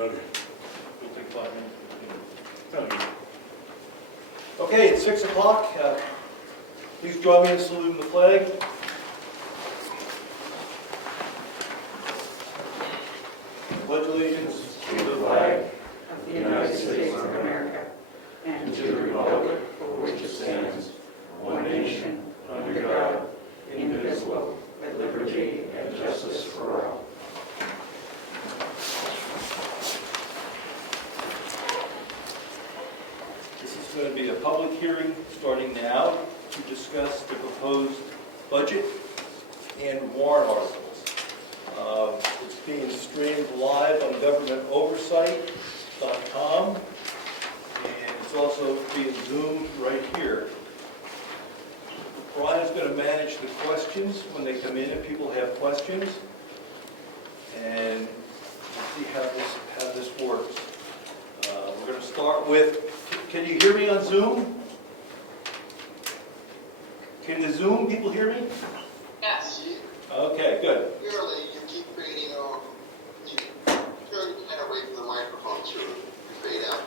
Okay. It'll take 5 minutes. Okay. Okay, it's 6 o'clock. Please join me in saluting the flag. Pledge allegiance to the flag of the United States of America and to the republic for which it stands, one nation, under God, indivisible, with liberty and justice for all. This is going to be a public hearing starting now to discuss the proposed budget and warrant articles. It's being streamed live on GovernmentOversite.com, and it's also being zoomed right here. Brian is going to manage the questions when they come in, if people have questions, and we'll see how this works. We're going to start with, can you hear me on Zoom? Can the Zoom people hear me? Yes. Okay, good. Clearly, you keep fading out. You turn kind of away from the microphone so you fade out.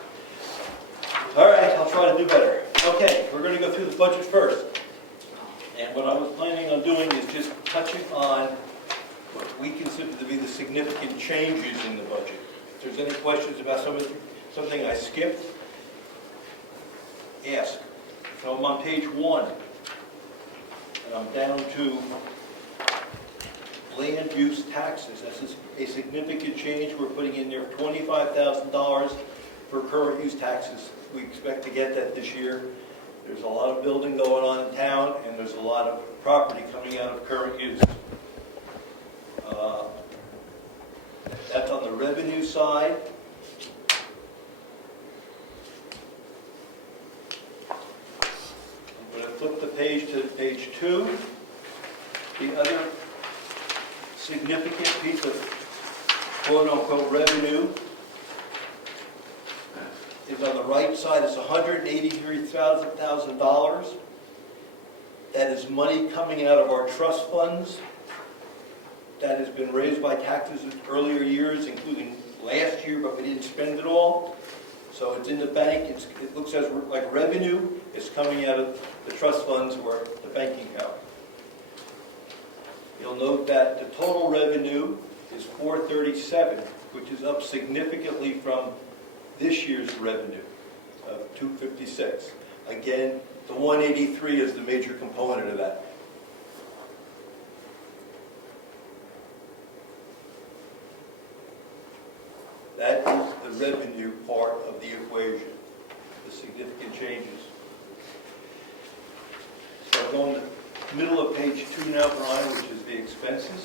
All right, I'll try to do better. Okay, we're going to go through the budget first. And what I was planning on doing is just touching on what we consider to be the significant changes in the budget. If there's any questions about something I skipped, ask. So I'm on page 1, and I'm down to land use taxes. This is a significant change. We're putting in there $25,000 for current use taxes. We expect to get that this year. There's a lot of building going on in town, and there's a lot of property coming out of current use. That's on the revenue side. I'm going to flip the page to page 2. The other significant piece of quote-unquote revenue is on the right side. It's $183,000. That is money coming out of our trust funds that has been raised by taxes in earlier years, including last year, but we didn't spend it all. So it's in the bank. It looks like revenue is coming out of the trust funds or the banking account. You'll note that the total revenue is $437, which is up significantly from this year's revenue of $256. Again, the 183 is the major component of that. That is the revenue part of the equation, the significant changes. So I'm going to the middle of page 2 now, Brian, which is the expenses.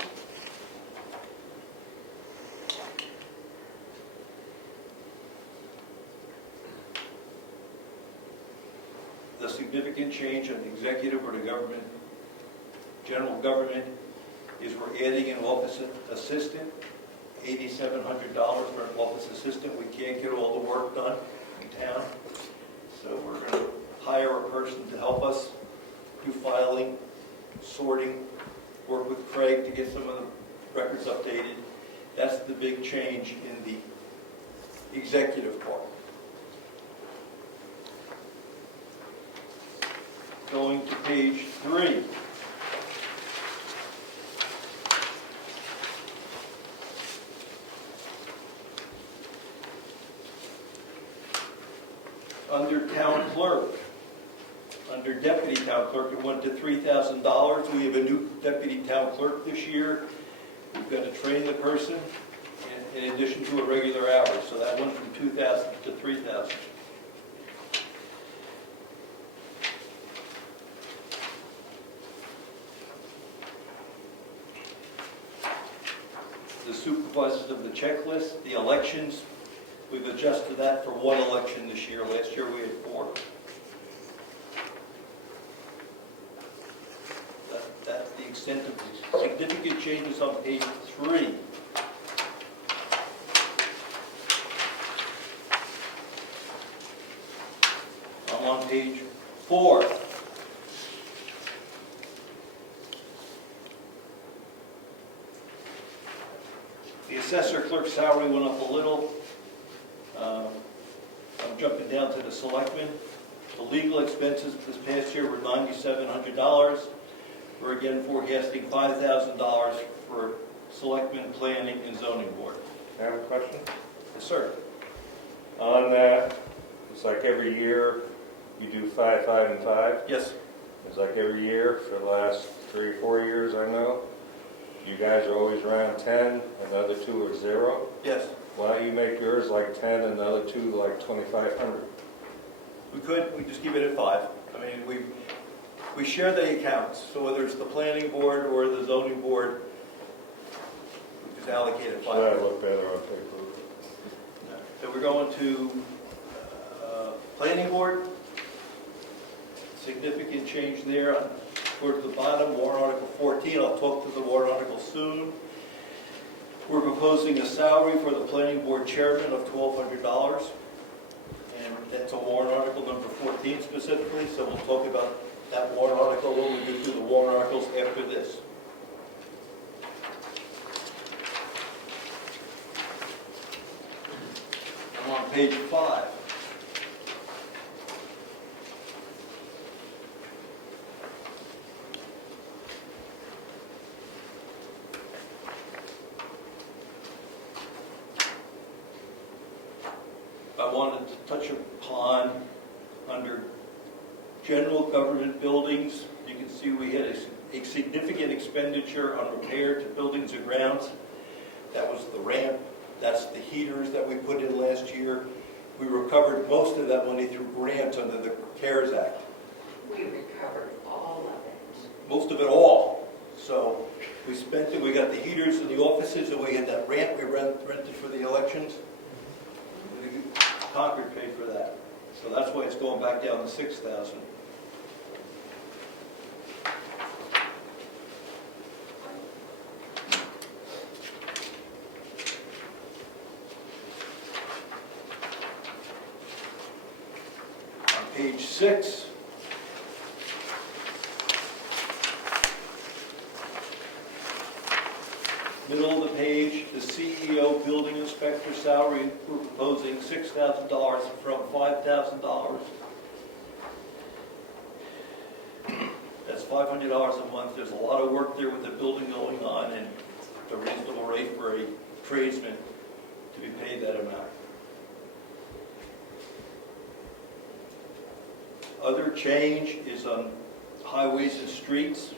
The significant change in the executive or the government, general government, is we're adding an office assistant, $8,700 for an office assistant. We can't get all the work done in town, so we're going to hire a person to help us do filing, sorting, work with Craig to get some of the records updated. That's the big change in the executive part. Going to page 3. Under town clerk, under deputy town clerk, it went to $3,000. We have a new deputy town clerk this year. We've got to train the person in addition to a regular hours. So that went from $2,000 to $3,000. The supervisors of the checklist, the elections, we've adjusted that for 1 election this year. Last year we had 4. That's the extent of the significant changes on page 3. I'm on page 4. The assessor clerk's salary went up a little. I'm jumping down to the selectmen. The legal expenses this past year were $9,700. We're again forecasting $5,000 for selectmen, planning, and zoning board. I have a question. Yes, sir. On that, it's like every year you do 5, 5, and 5. Yes. It's like every year for the last 3 or 4 years, I know. You guys are always around 10, and the other two are 0. Yes. Why don't you make yours like 10 and the other two like 2,500? We just keep it at 5. I mean, we share the accounts, so whether it's the planning board or the zoning board, we just allocate it 5. So that look better on paper. So we're going to planning board. Significant change there. Towards the bottom, warrant article 14. I'll talk to the warrant article soon. We're proposing a salary for the planning board chairman of $1,200. And that's a warrant article number 14 specifically, so we'll talk about that warrant article when we go through the warrant articles after this. I'm on page 5. I wanted to touch upon under general government buildings. You can see we had a significant expenditure on repair to buildings and grounds. That was the ramp. That's the heaters that we put in last year. We recovered most of that money through grants under the CARES Act. We recovered all of it. Most of it all. So we spent it. We got the heaters in the offices, and we had that ramp we rented for the elections. Concord paid for that. So that's why it's going back down to 6,000. On page 6, middle of the page, the CEO building inspector salary, we're proposing $6,000 from $5,000. That's $500 a month. There's a lot of work there with the building going on, and it's a reasonable rate for a tradesman to be paid that amount. Other change is on highways and streets.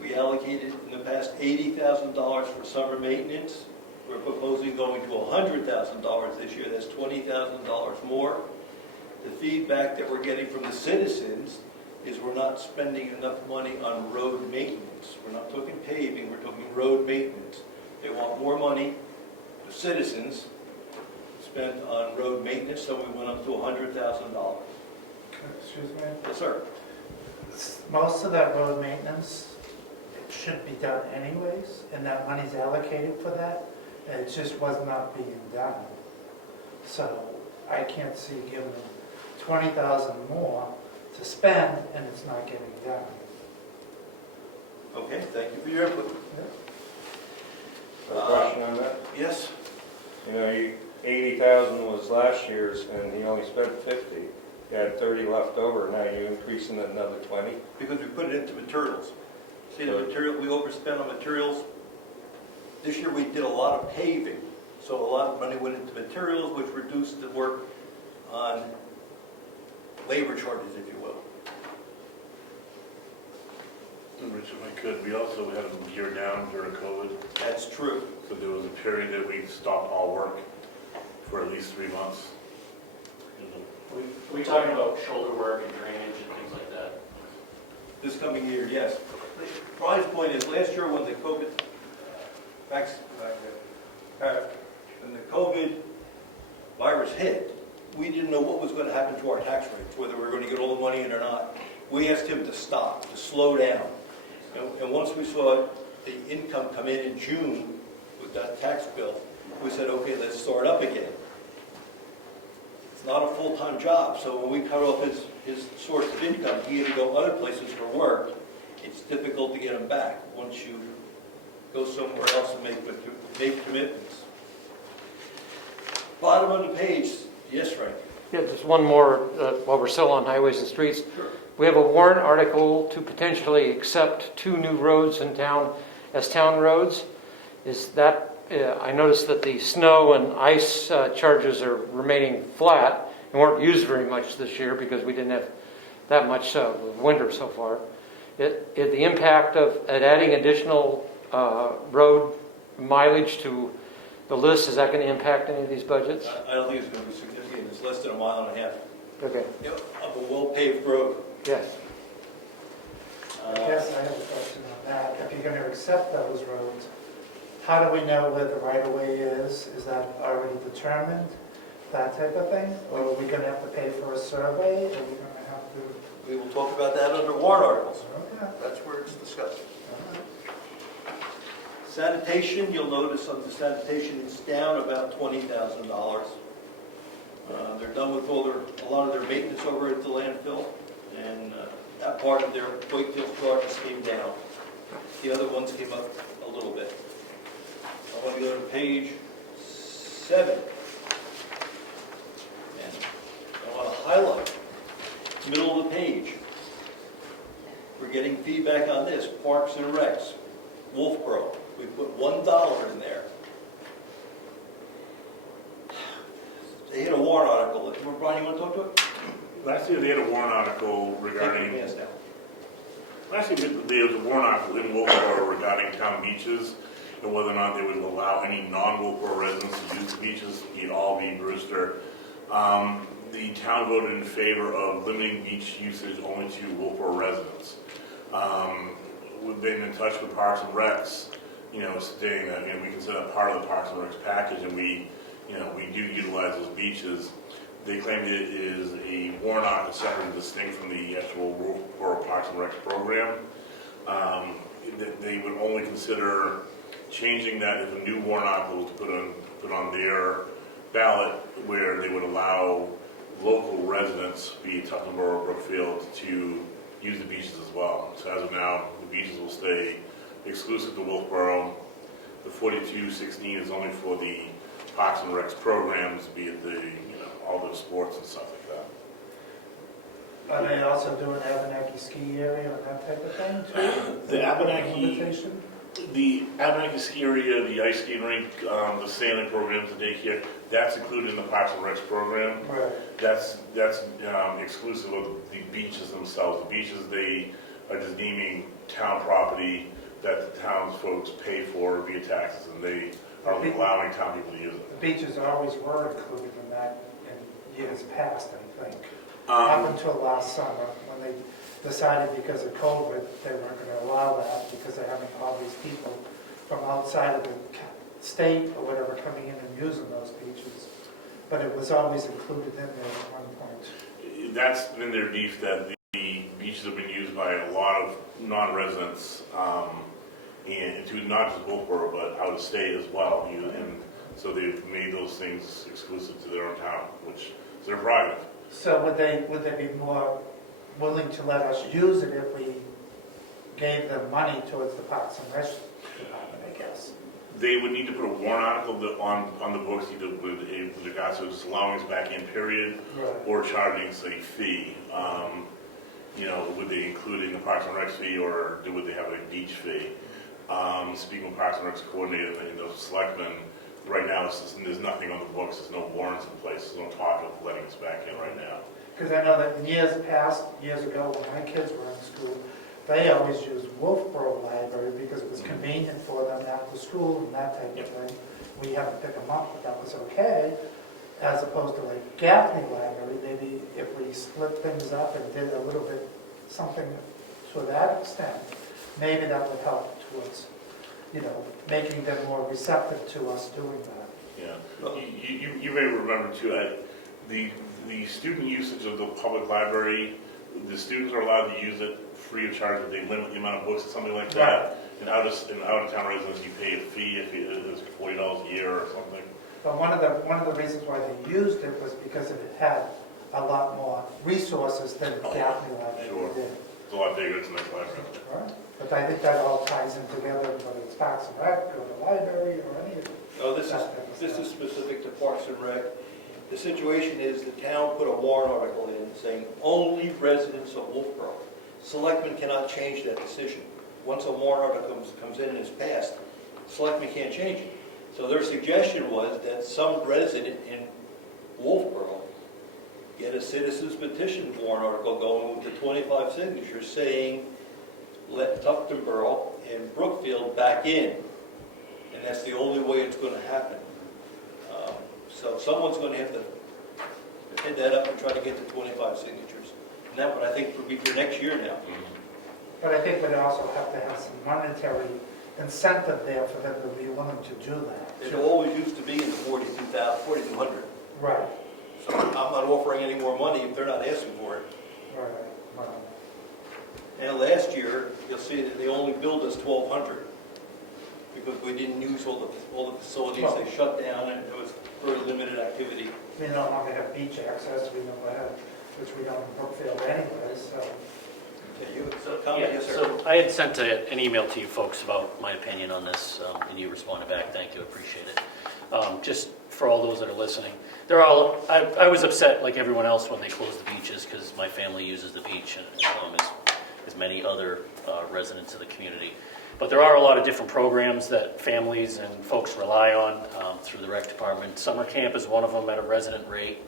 We allocated in the past $80,000 for summer maintenance. We're proposing going to $100,000 this year. That's $20,000 more. The feedback that we're getting from the citizens is we're not spending enough money on road maintenance. We're not talking paving, we're talking road maintenance. They want more money, the citizens, spent on road maintenance, so we went up to $100,000. Excuse me? Yes, sir. Most of that road maintenance should be done anyways, and that money's allocated for that, and it just was not being done. So I can't see giving them $20,000 more to spend, and it's not getting done. Okay, thank you for your input. A question on that? Yes? You know, 80,000 was last year's, and he only spent 50. You had 30 left over. Now you're increasing it another 20. Because we put it into materials. See, the material, we overspent on materials. This year we did a lot of paving, so a lot of money went into materials, which reduced the work on labor charges, if you will. Rich, if I could, we also had a year down during COVID, That's true. so there was a period that we stopped all work for at least 3 months. We talking about shoulder work and drainage and things like that? This coming year, yes. Brian's point is, last year when the COVID, when the COVID virus hit, we didn't know what was going to happen to our tax rates, whether we were going to get all the money in or not. We asked him to stop, to slow down. And once we saw the income come in June with that tax bill, we said, okay, let's start up again. It's not a full-time job, so when we cut off his source of income, he had to go other places for work. It's difficult to get him back once you go somewhere else and make commitments. Bottom of the page, yes, Frank? Yeah, just one more, while we're still on highways and streets. Sure. We have a warrant article to potentially accept 2 new roads in town as town roads. Is that, I noticed that the snow and ice charges are remaining flat and weren't used very much this year because we didn't have that much winter so far. The impact of adding additional road mileage to the list, is that going to impact any of these budgets? I don't think it's going to be significant. It's less than 1.5 miles Okay, of a well-paved road. yes. I guess I have a question on that. If you're going to accept those roads, how do we know where the right-of-way is? Is that already determined, that type of thing? Or are we going to have to pay for a survey? Or are we going to have to? We will talk about that under warrant articles. Okay. That's where it's discussed. Sanitation, you'll notice on the sanitation, it's down about $20,000. They're done with a lot of their maintenance over at the landfill, and that part of their Wakefield charges came down. The other ones came up a little bit. I want to go to page 7. And I want to highlight middle of the page. We're getting feedback on this. Parks and Recs, Wolfboro. We put $1 in there. They hit a warrant article. Brian, you want to talk to it? Last year, they had a warrant article regarding, Yes, now. last year, there was a warrant article in Wolfboro regarding town beaches and whether or not they would allow any non-Wolfboro residents to use the beaches, be it Albany, Brewster. The town voted in favor of limiting beach usage only to Wolfboro residents. We've been in touch with Parks and Recs, stating that, we consider that part of the Parks and Recs package, and we do utilize those beaches. They claim it is a warrant article separate and distinct from the actual Wolfboro Parks and Recs program. That they would only consider changing that if a new warrant article was put on their ballot, where they would allow local residents, be it Tufton Borough or Brookfield, to use the beaches as well. So as of now, the beaches will stay exclusive to Wolfboro. The 4216 is only for the Parks and Recs programs, be it the all the sports and stuff like that. Are they also doing Abenaki ski area and that type of thing too? The Abenaki, Limitation? the Abenaki ski area, the ice skating rink, the sailing programs, the daycare, that's included in the Parks and Recs program. Right. That's exclusive of the beaches themselves. The beaches, they are just deeming town property that the town's folks pay for via taxes, and they are allowing town people to use it. The beaches always were included in that in years past, I think. Up until last summer, when they decided because of COVID, they weren't going to allow that because they're having all these people from outside of the state or whatever coming in and using those beaches. But it was always included in there at one point. That's been their beef, that the beaches have been used by a lot of non-residents, and to not just Wolfboro, but out of state as well. And so they've made those things exclusive to their own town, which is their prerogative. So would they be more willing to let us use it if we gave them money towards the Parks and Rec department, I guess? They would need to put a warrant article on the books, either with regards to just allowing us back in period, Right. or charging us a fee. Would they include it in the Parks and Recs fee, or would they have a beach fee? Speaking with Parks and Recs coordinator and those selectmen, right now there's nothing on the books, there's no warrants in place, there's no talk of letting us back in right now. Because I know that in years ago, when my kids were in school, they always used Wolfboro Library because it was convenient for them after school and that type of thing. We had to pick them up, but that was okay. As opposed to like Gaffney Library, maybe if we split things up and did a little bit something to that extent, maybe that would help towards, making them more receptive to us doing that. Yeah, you may remember too, the student usage of the public library, the students are allowed to use it free of charge, if they limit the amount of books or something like that. And out of town residents, you pay a fee if it's $40 a year or something. But one of the reasons why they used it was because it had a lot more resources than Gaffney Library Sure. did. It's a lot bigger, it's a nice library. Right. But I think that all ties in together, whether it's Parks and Rec or the library or any of it. No, this is specific to Parks and Rec. The situation is the town put a warrant article in saying only residents of Wolfboro. Selectmen cannot change that decision. Once a warrant article comes in and is passed, selectmen can't change it. So their suggestion was that some resident in Wolfboro get a citizen's petition warrant article going with the 25 signatures saying, let Tufton Borough and Brookfield back in. And that's the only way it's going to happen. So someone's going to have to head that up and try to get the 25 signatures. And that one I think would be for next year now. But I think we'd also have to have some monetary incentive there for them to be willing to do that. It always used to be in the 4,200. Right, So I'm not offering any more money if they're not asking for it. right. And last year, you'll see that they only billed us 1,200 because we didn't use all the facilities. They shut down and it was very limited activity. We no longer have beach access, we never have, which we don't in Brookfield anyway, so. Okay, you So, comment, yeah, yes, sir. so I had sent an email to you folks about my opinion on this, and you responded back. Thank you, appreciate it. Just for all those that are listening, I was upset like everyone else when they closed the beaches because my family uses the beach and as many other residents of the community. But there are a lot of different programs that families and folks rely on through the rec department. Summer camp is one of them at a resident rate.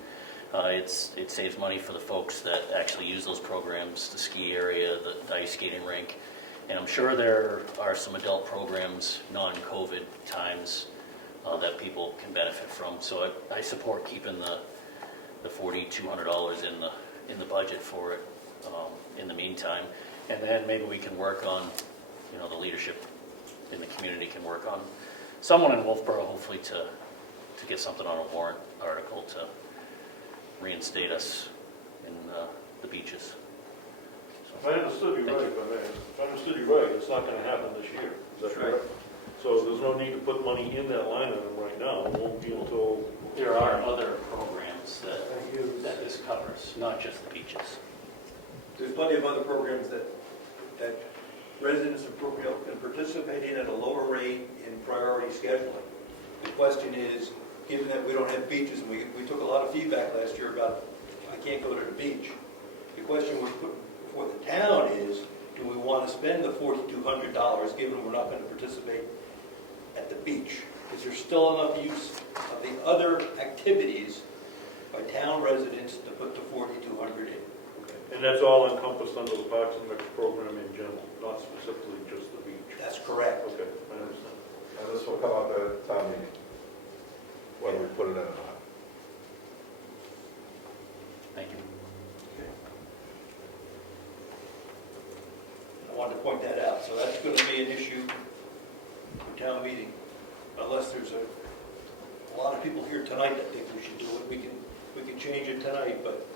It saves money for the folks that actually use those programs, the ski area, the ice skating rink. And I'm sure there are some adult programs, non-COVID times, that people can benefit from. So I support keeping the $4,200 in the budget for it in the meantime. And then maybe we can work on, the leadership in the community can work on someone in Wolfboro, hopefully to get something on a warrant article to reinstate us in the beaches. If I understood you right, it's not going to happen this year. Is that correct? So there's no need to put money in that line item right now. It won't be until... There are other programs that this covers, not just the beaches. There's plenty of other programs that residents of Brookfield can participate in at a lower rate in priority scheduling. The question is, given that we don't have beaches, and we took a lot of feedback last year about, I can't go to the beach. The question we're putting before the town is, do we want to spend the $4,200 given we're not going to participate at the beach? Is there still enough use of the other activities by town residents to put the $4,200 in? And that's all encompassed under the Parks and Rec program in general, not specifically just the beach. That's correct. Okay, I understand. And this will come out the town meeting, whether we put it in or not. Thank you. I wanted to point that out. So that's going to be an issue for town meeting, unless there's a lot of people here tonight that think we should do it. We can change it tonight, but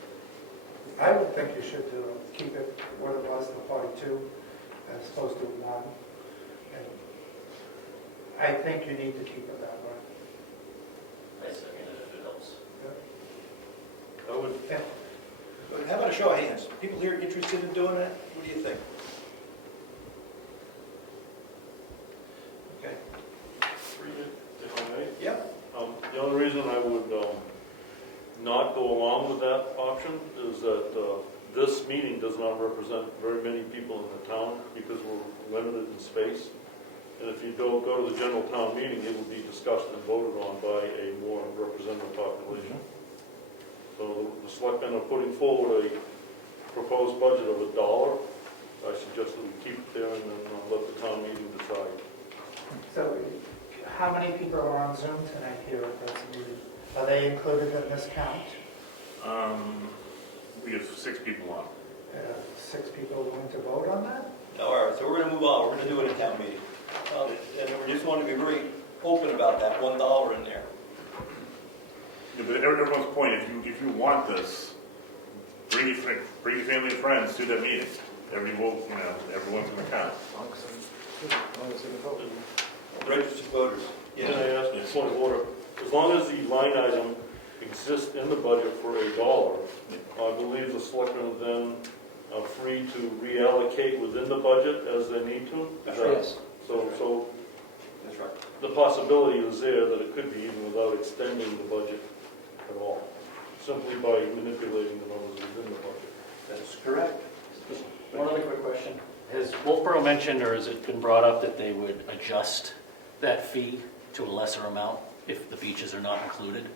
I would think you should keep it what it was, the 42, as opposed to 1. And I think you need to keep it that way. I second it if it helps. I would, Yeah. but how about a show of hands? People here interested in doing that? What do you think? Okay. if I may, Yeah. the only reason I would not go along with that option is that this meeting does not represent very many people in the town because we're limited in space. And if you don't go to the general town meeting, it will be discussed and voted on by a more representative population. So the selectmen are putting forward a proposed budget of $1. I suggest that we keep it there and then let the town meeting decide. So how many people are on Zoom tonight here at this meeting? Are they included in this count? We have 6 people on. 6 people willing to vote on that? All right, so we're going to move on. We're going to do it at town meeting. And we just want to be very open about that $1 in there. Yeah, but everyone's point, if you want this, bring your family and friends to that meeting. Everyone's going to count. Registered voters. Can I Yes. ask a point of order? As long as the line item exists in the budget for $1, I believe the selectmen then free to reallocate within the budget as they need to? That's Is that- Yes. So That's right. the possibility is there that it could be even without extending the budget at all, simply by manipulating the numbers within the budget. That's correct. One other quick question. Has Wolfboro mentioned, or has it been brought up that they would adjust that fee to a lesser amount if the beaches are not included?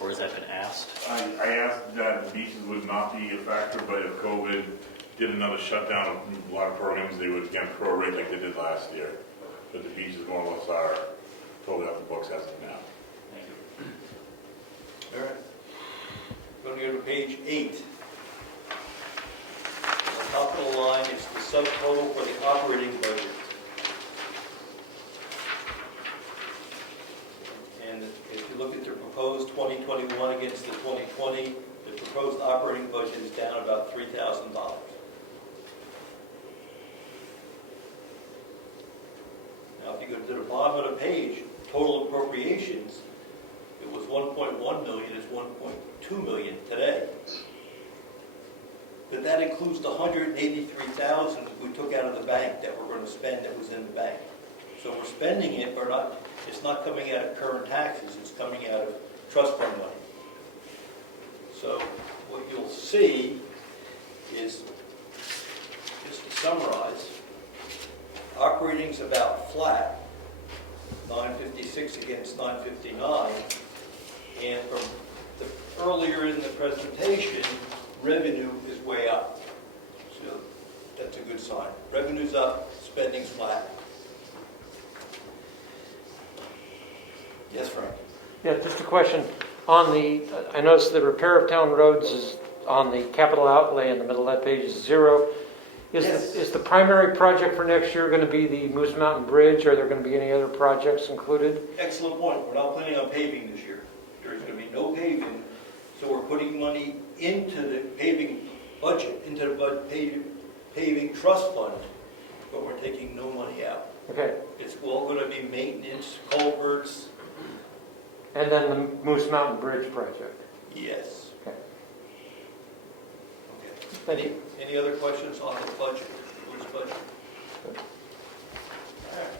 Or has that been asked? I asked that the beaches would not be a factor, but if COVID did another shutdown of a lot of programs, they would again prorate like they did last year. But the beaches more or less are totally off the books as of now. Thank you. All right. Going to go to page 8. The top of the line is the subtotal for the operating budget. And if you look at the proposed 2021 against the 2020, the proposed operating budget is down about $3,000. Now, if you go to the bottom of the page, total appropriations, it was 1.1 million, it's 1.2 million today. But that includes the 183,000 we took out of the bank that we're going to spend that was in the bank. So we're spending it, but not, it's not coming out of current taxes, it's coming out of trust fund money. So what you'll see is, just to summarize, operating's about flat, 956 against 959, and from earlier in the presentation, revenue is way up. So that's a good sign. Revenue's up, spending's flat. Yes, Frank? Yeah, just a question. On the, I noticed the repair of town roads is on the capital outlay in the middle of that page is 0. Yes. Is the primary project for next year going to be the Moose Mountain Bridge? Are there going to be any other projects included? Excellent point. We're not planning on paving this year. There's going to be no paving, so we're putting money into the paving budget, into the paving trust fund, but we're taking no money out. Okay. It's all going to be maintenance, culverts. And then the Moose Mountain Bridge project? Yes. Okay. Okay. Thank you. Any other questions on the budget, village budget? All right.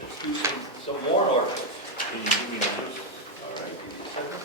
Let's do some warrant articles. Can you give me numbers? All right, give me a second.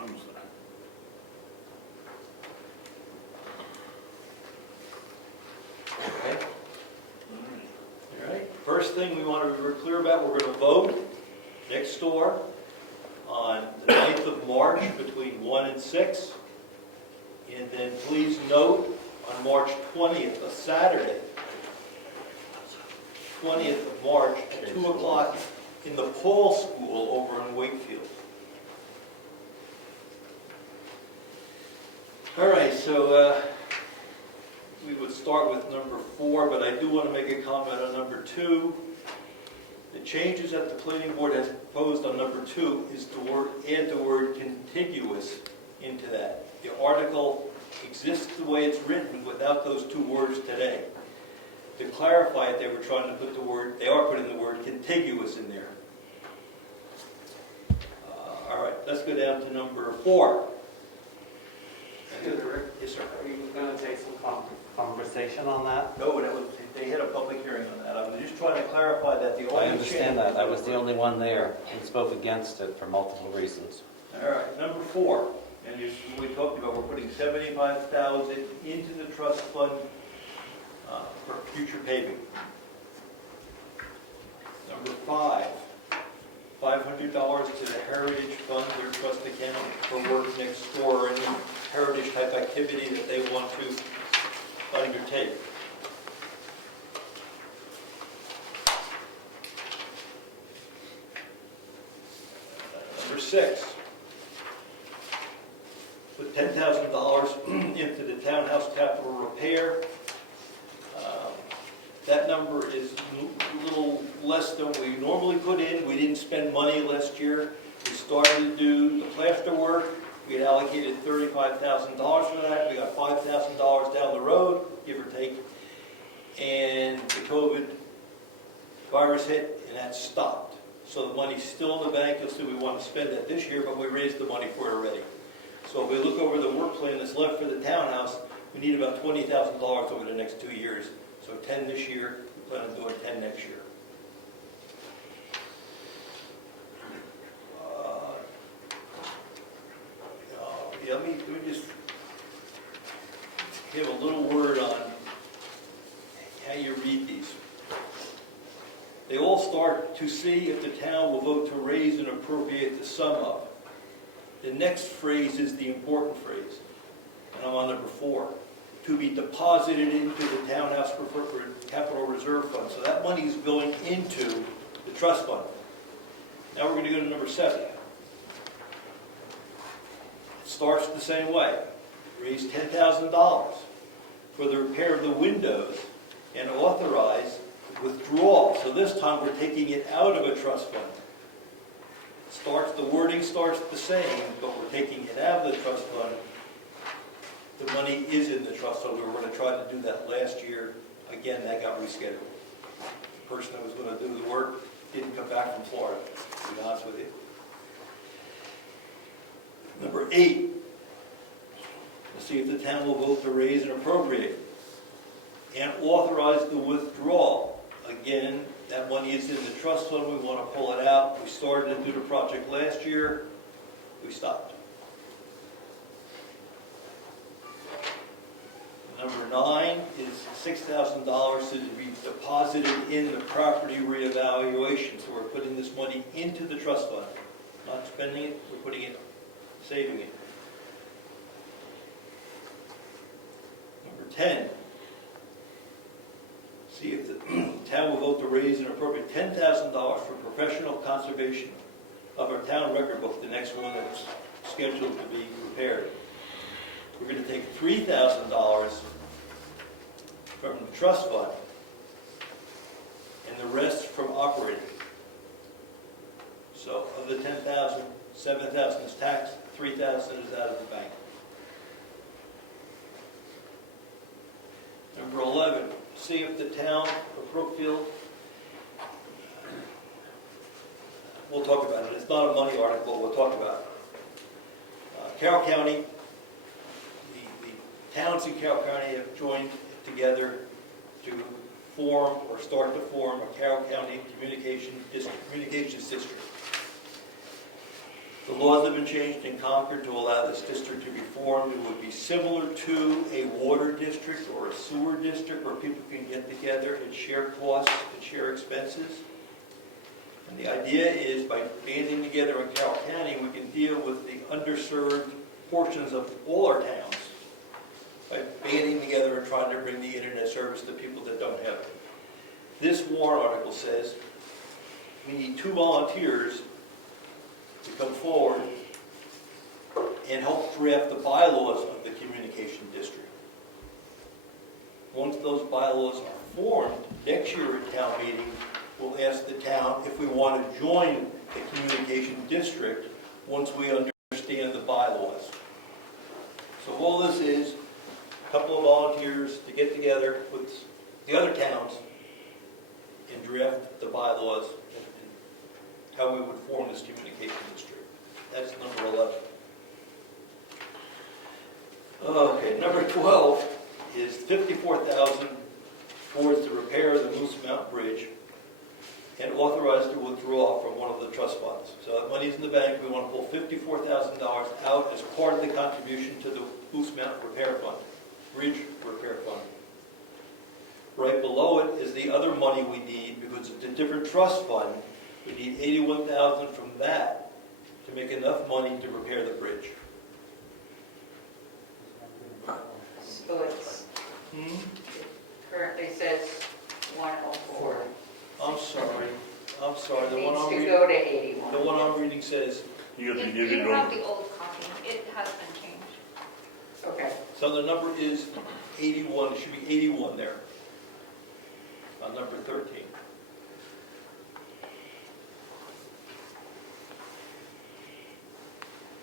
I'm sorry. Okay. All right. First thing we want to be clear about, we're going to vote next door on the 9th of March between 1 and 6. And then please note on March 20th, a Saturday, 20th of March at 2 o'clock in the Paul School over in Wakefield. All right, so we would start with number 4, but I do want to make a comment on number 2. The changes that the planning board has proposed on number 2 is to add the word contiguous into that. The article exists the way it's written without those 2 words today. To clarify it, they were trying to put the word, they are putting the word contiguous in there. All right, let's go down to number 4. Excuse me, Rick. Yes, sir. Are you going to take some conversation on that? No, they had a public hearing on that. I'm just trying to clarify that the only I change... understand that. I was the only one there and spoke against it for multiple reasons. All right, number 4. And we talked about, we're putting $75,000 into the trust fund for future paving. Number 5, $500 to the Heritage Fund, their trust account, for work next door, or any heritage type activity that they want to undertake. Number 6, put $10,000 into the townhouse capital repair. That number is a little less than we normally put in. We didn't spend money last year. We started to do the plaster work. We had allocated $35,000 for that. We got $5,000 down the road, give or take. And the COVID virus hit, and that stopped. So the money's still in the bank. You'll see we want to spend that this year, but we raised the money for it already. So if we look over the work plan that's left for the townhouse, we need about $20,000 over the next 2 years. So 10 this year, we plan on doing 10 next year. Let me just give a little word on how you read these. They all start to see if the town will vote to raise and appropriate the sum of. The next phrase is the important phrase, and I'm on number 4. To be deposited into the townhouse capital reserve fund. So that money is going into the trust fund. Now we're going to go to number 7. It starts the same way. Raise $10,000 for the repair of the windows and authorize withdrawal. So this time we're taking it out of a trust fund. The wording starts the same, but we're taking it out of the trust fund. The money is in the trust fund. We were going to try to do that last year. Again, that got rescheduled. The person that was going to do the work didn't come back from Florida, to be honest with you. Number 8, let's see if the town will vote to raise and appropriate and authorize the withdrawal. Again, that money is in the trust fund. We want to pull it out. We started to do the project last year. We stopped. Number 9 is $6,000 to be deposited in the property reevaluation. So we're putting this money into the trust fund. Not spending it, we're putting it, saving it. Number 10, see if the town will vote to raise and appropriate $10,000 for professional conservation of our town record book, the next one that's scheduled to be prepared. We're going to take $3,000 from the trust fund and the rest from operating. So of the $10,000, $7,000 is taxed, $3,000 is out of the bank. Number 11, see if the town of Brookfield, we'll talk about it. It's not a money article, we'll talk about it. Carroll County, the towns in Carroll County have joined together to form or start to form a Carroll County communications district. The laws have been changed in Concord to allow this district to be formed. It would be similar to a water district or a sewer district where people can get together and share costs and share expenses. And the idea is by banding together in Carroll County, we can deal with the underserved portions of all our towns by banding together and trying to bring the internet service to people that don't have it. This warrant article says we need 2 volunteers to come forward and help draft the bylaws of the communication district. Once those bylaws are formed, next year at town meeting, we'll ask the town if we want to join the communication district once we understand the bylaws. So all this is a couple of volunteers to get together with the other towns and draft the bylaws and how we would form this communication district. That's number 11. Okay, number 12 is $54,000 towards the repair of the Moose Mountain Bridge and authorize to withdraw from one of the trust funds. So that money's in the bank. We want to pull $54,000 out as part of the contribution to the Moose Mountain Repair Fund, Bridge Repair Fund. Right below it is the other money we need because it's a different trust fund, We need 81,000 from that to make enough money to repair the bridge. So it's, it currently says 104. I'm sorry, It the needs one I'm to reading, go to 81. the one I'm reading says, You got If the, you you can have go, the old copy, it has been changed. Okay. so the number is 81, it should be 81 there. On number 13.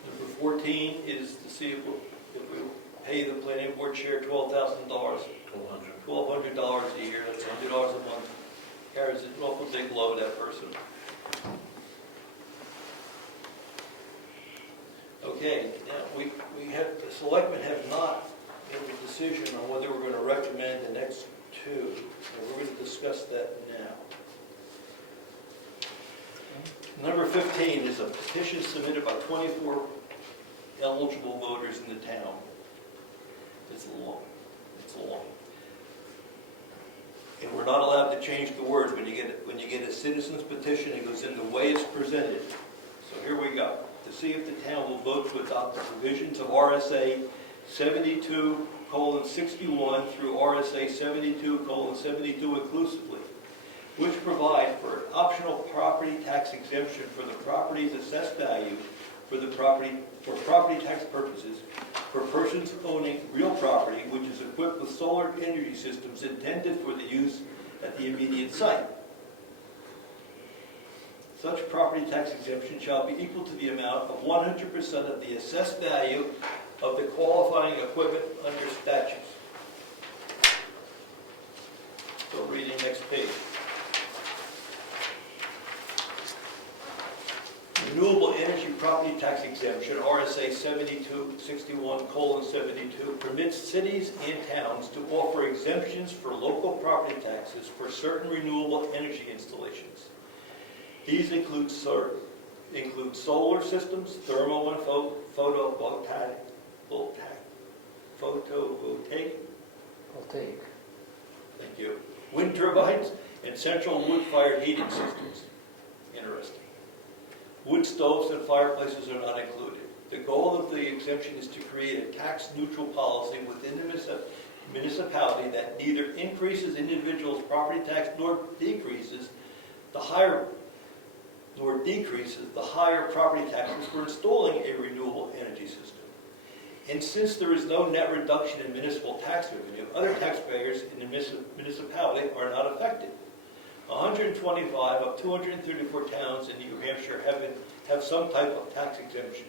Number 14 is to see if we pay the planning board chair $12,000, $1,200 a year, that's $100 a month. Carries an awful big load, that person. Okay, now we have, the selectmen have not made a decision on whether we're going to recommend the next two, and we're going to discuss that now. Number 15 is a petition submitted by 24 eligible voters in the town. It's long. And we're not allowed to change the words when you get a citizen's petition. It goes in the way it's presented. So here we go. To see if the town will vote to adopt the provisions of RSA 72:61 through RSA 72:72 inclusively, which provide for an optional property tax exemption for the property's assessed value for property tax purposes for persons owning real property which is equipped with solar energy systems intended for the use at the immediate site. Such property tax exemption shall be equal to the amount of 100% of the assessed value of the qualifying equipment under statutes. So reading next page. Renewable energy property tax exemption, RSA 72:61:72, permits cities and towns to offer exemptions for local property taxes for certain renewable energy installations. These include solar systems, thermal and photovoltaic, thank you, wind turbines, and central wood-fired heating systems. Interesting. Wood stoves and fireplaces are not included. The goal of the exemption is to create a tax-neutral policy within the municipality that neither increases individuals' property tax nor decreases the higher property taxes for installing a renewable energy system. And since there is no net reduction in municipal tax revenue, other taxpayers in the municipality are not affected. 125 of 234 towns in New Hampshire have some type of tax exemption.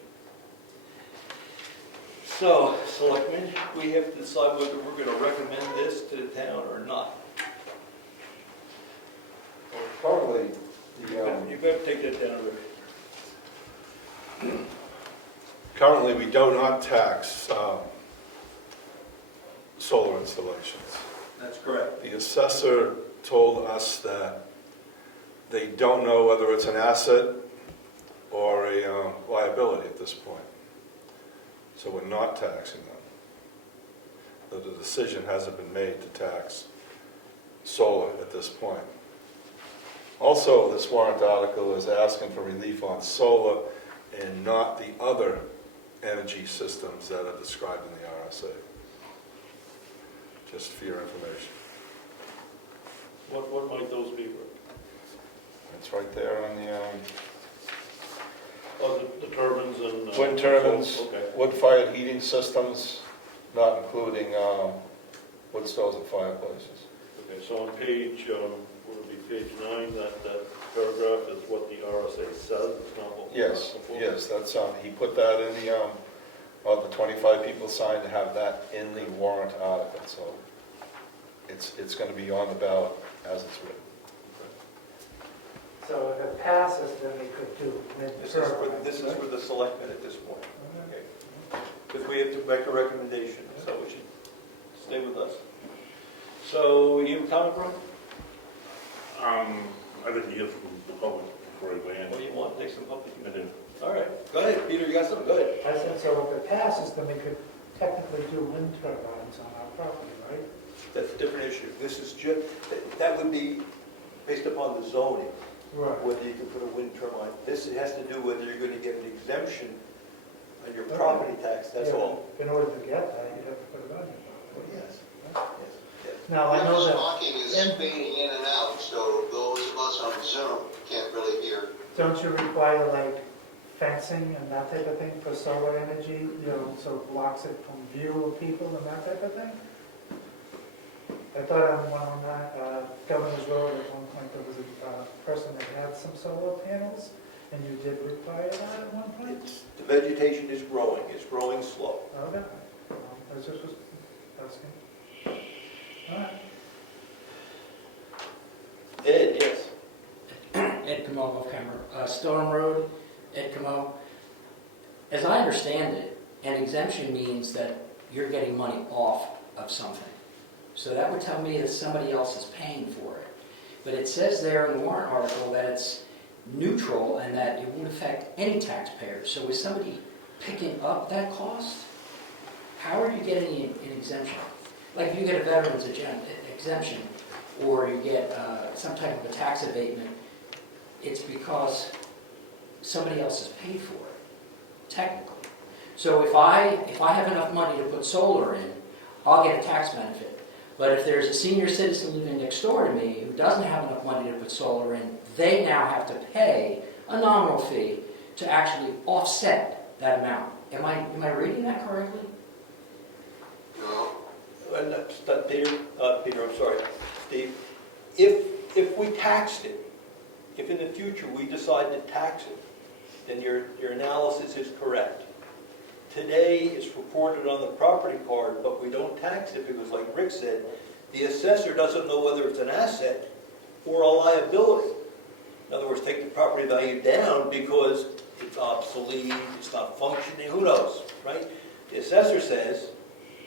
So, selectmen, we have to decide whether we're going to recommend this to the town or not. Currently, You better take that down, Rick. currently, we do not tax solar installations. That's correct. The assessor told us that they don't know whether it's an asset or a liability at this point. So we're not taxing them. The decision hasn't been made to tax solar at this point. Also, this warrant article is asking for relief on solar and not the other energy systems that are described in the RSA. Just for your information. What might those be, Rick? It's right there on the Oh, the turbines and... wind turbines, Okay. wood-fired heating systems, not including wood stoves and fireplaces. Okay, so on page, what would be page 9, that paragraph is what the RSA says, it's not what we're Yes, asking for? yes, that's, he put that in the 25 people signed to have that in the warrant article, so it's going to be on the ballot as it's written. So if it passes, then we could do This is for the selectmen at this point. Okay. Because we have to make a recommendation, so we should stay with us. So, you have a comment, Brian? I'd like to hear from the public before I weigh in. What do you want? Take some public. I do. All right. Go ahead, Peter, you got something? Go ahead. I said, so if it passes, then we could technically do wind turbines on our property, right? That's a different issue. This is just, that would be based upon the zoning. Right. whether you can put a wind turbine. This has to do whether you're gonna get an exemption on your property tax, that's Yeah, all. In order to get that, you have to put it on your property. Yes, yes, yes. Now, I know Whoever's that, talking is fading in and out, so those of us on Zoom can't really hear. don't you require like fencing and that type of thing for solar energy, so it blocks it from view of people and that type of thing? I thought on Governor's Road at one point, there was a person that had some solar panels, and you did require that at one point? The vegetation is growing slow. Okay. I was just asking. All right. Ed, yes. Ed Comeau of Comeau. Stone Road, Ed Comeau. As I understand it, an exemption means that you're getting money off of something. So that would tell me that somebody else is paying for it. But it says there in the warrant article that it's neutral and that it won't affect any taxpayers. So is somebody picking up that cost? How are you getting an exemption? Like if you get a veteran's exemption or you get some type of a tax abatement, it's because somebody else has paid for it, technically. So if I have enough money to put solar in, I'll get a tax benefit. But if there's a senior citizen living next door to me who doesn't have enough money to put solar in, they now have to pay a nominal fee to actually offset that amount. Am I reading that correctly? No. And that's Peter, I'm sorry, Steve. If we taxed it, if in the future we decide to tax it, then your analysis is correct. Today, it's reported on the property card, but we don't tax it because, like Rick said, the assessor doesn't know whether it's an asset or a liability. In other words, take the property value down because it's obsolete, it's not functioning, who knows, right? The assessor says,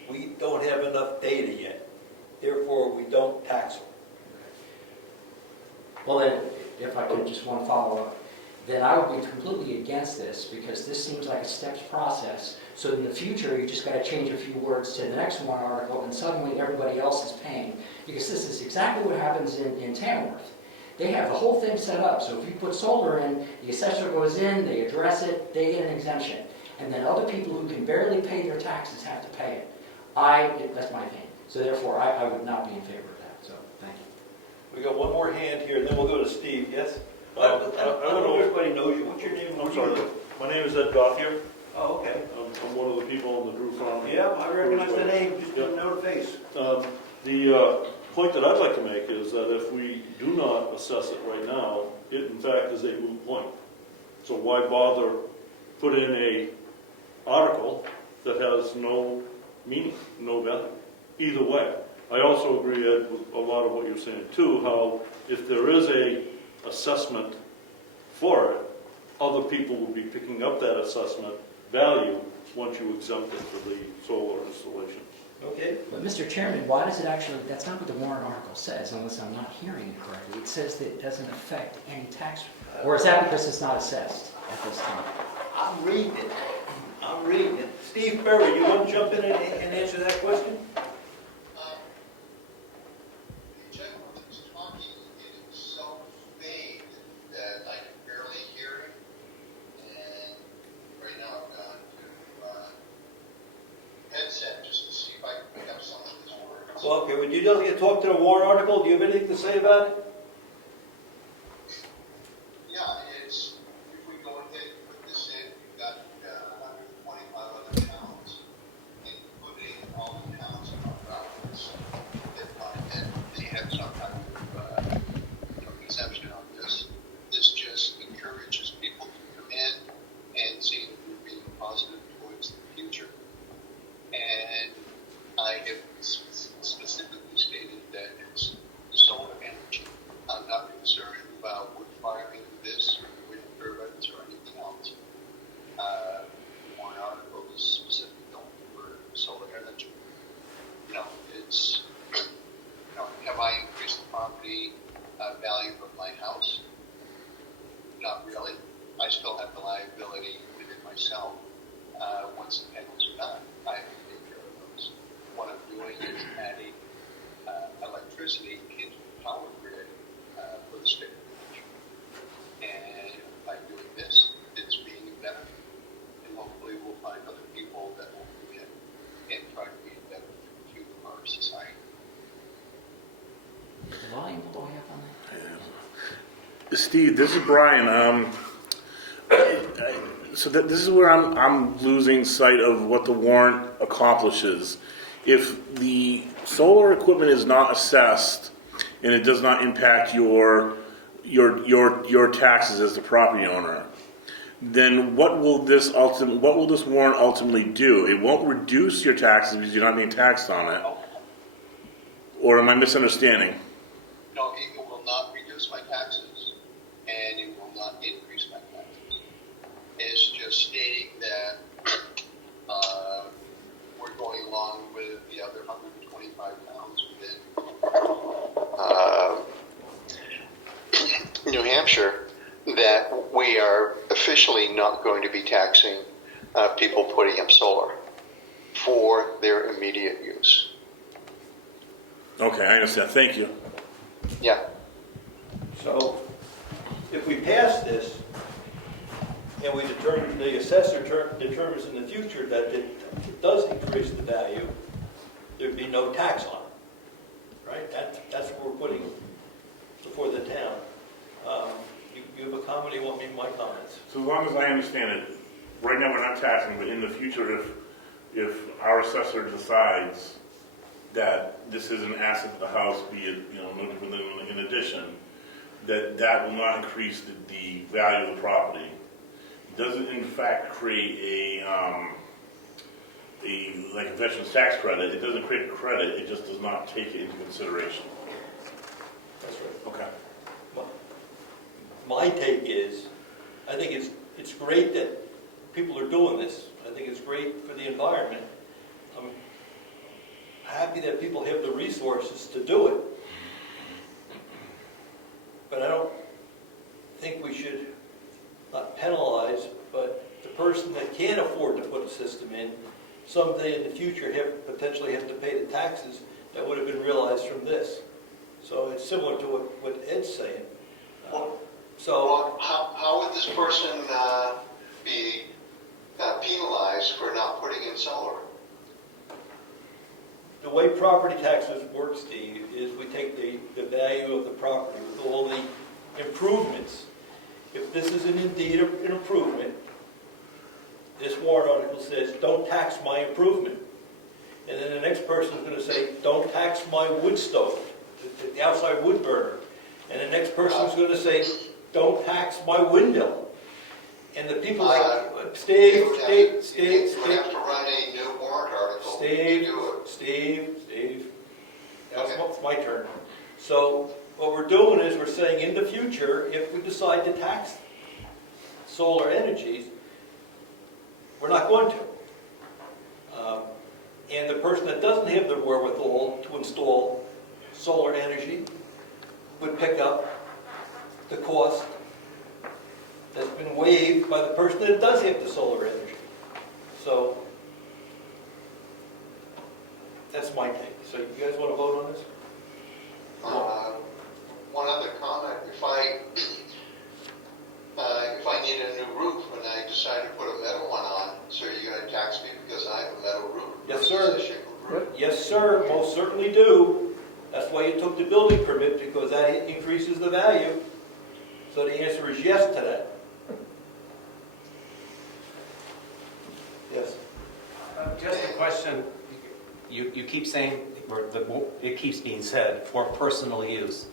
we don't have enough data yet, therefore we don't tax it. Well, then, if I could just want to follow up, then I would be completely against this because this seems like a steps process. So in the future, you just got to change a few words to the next warrant article and suddenly everybody else is paying. Because this is exactly what happens in Tamworth. They have the whole thing set up. So if you put solar in, the assessor goes in, they address it, they get an exemption. And then other people who can barely pay their taxes have to pay it. That's my opinion. So therefore, I would not be in favor of that. So thank you. We got one more hand here, and then we'll go to Steve, yes? I I don't don't know know. if everybody knows you. What's your name? I'm sorry, my name is Ed Gothier. Oh, okay. I'm one of the people on the Drew Farm. Yeah, I recognize the name, just didn't know the face. The point that I'd like to make is that if we do not assess it right now, it in fact is a moot point. So why bother put in a article that has no meaning, no value, either way. I also agree, Ed, with a lot of what you're saying too, how if there is a assessment for it, other people will be picking up that assessment value once you exempt it for the solar installation. Okay. But Mr. Chairman, why does it actually, that's not what the warrant article says, unless I'm not hearing it correctly. It says that it doesn't affect any tax, or is that because it's not assessed at this time? I'm reading it. Steve Berry, you want to jump in and answer that question? The gentleman that's talking is so vague that I can barely hear him. And right now I've gone to headset just to see if I can pick up some of his words. Well, okay, would you just talk to the warrant article? Do you have anything to say about it? Yeah, it's, if we go ahead and put this in, we've got 125 other towns, including all the towns in our province that want that they have some kind of exemption on this. This just encourages people to come in and see that we're being positive towards the future. And I have specifically stated that it's solar energy. I'm not concerned about wood firing this or wind turbines or anything else. One article is specific only for solar energy. It's, have I increased the property value of my house? Not really. I still have the liability within myself. Once the panels are done, I have to take care of those. What I'm doing is adding electricity into the power grid for the state of New Hampshire. Steve, this is Brian. This is where I'm losing sight of what the warrant accomplishes. If the solar equipment is not assessed and it does not impact your taxes as the property owner, then what will this warrant ultimately do? It won't reduce your taxes because you're not being taxed on it. Or am I misunderstanding? No, it will not reduce my taxes, and it will not increase my taxes. It's just stating that we're going along with the other 125 towns within New Hampshire, that we are officially not going to be taxing people putting up solar for their immediate use. Okay, I understand. Thank you. Yeah. So if we pass this and we determine, the assessor determines in the future that it does increase the value, there'd be no tax on it, right? That's what we're putting before the town. You have a comment, you want me to my comments? So as long as I understand it, right now we're not taxing, but in the future, if our assessor decides that this is an asset of the house, be it no different than in addition, that will not increase the value of the property. It doesn't in fact create like a veteran's tax credit. It doesn't create a credit. It just does not take it into consideration. That's right. Okay. My take is, I think it's great that people are doing this. I think it's great for the environment. I'm happy that people have the resources to do it. But I don't think we should not penalize, but the person that can't afford to put a system in, someday in the future potentially have to pay the taxes that would have been realized from this. So it's similar to what Ed's saying. Well, how would this person be penalized for not putting in solar? The way property taxes work, Steve, is we take the value of the property with all the improvements. If this is indeed an improvement, this warrant article says, don't tax my improvement. And then the next person is going to say, don't tax my wood stove, the outside wood burner. And the next person is going to say, don't tax my windmill. And the people Steve. You would have to run a new warrant article to do it. Steve. That's my turn. So what we're doing is we're saying in the future, if we decide to tax solar energies, we're not going to. And the person that doesn't have the wherewithal to install solar energy would pick up the cost that's been waived by the person that does have the solar energy. So that's my take. So you guys want to vote on this? One other comment: if I need a new roof and I decide to put a metal one on, so you're going to tax me because I have a metal roof? Yes, sir. A shingle roof? Yes, sir. Most certainly do. That's why you took the building permit, because that increases the value. So the answer is yes to that. Yes. Just a question. You keep saying, or it keeps being said, for personal use.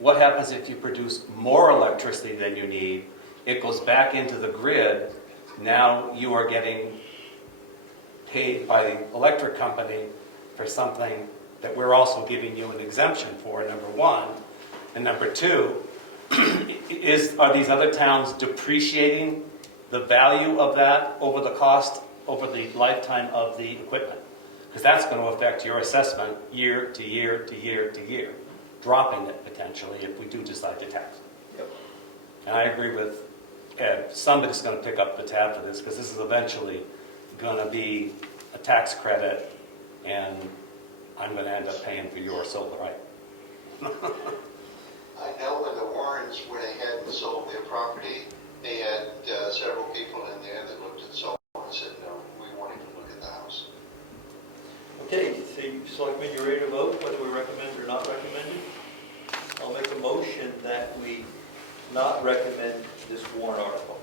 What happens if you produce more electricity than you need? It goes back into the grid. Now you are getting paid by the electric company for something that we're also giving you an exemption for, number one. And number two, are these other towns depreciating the value of that over the lifetime of the equipment? Because that's going to affect your assessment year to year to year to year, dropping it potentially if we do decide to tax it. Yep. And I agree with Ed, somebody's going to pick up the tab for this, because this is eventually going to be a tax credit, and I'm going to end up paying for your solar, right? I know when the Warrens went ahead and sold their property, they had several people in there that looked at solar and said, no, we won't even look at the house. Okay, so Selectmen, you ready to vote whether we recommend or not recommend it? I'll make a motion that we not recommend this warrant article.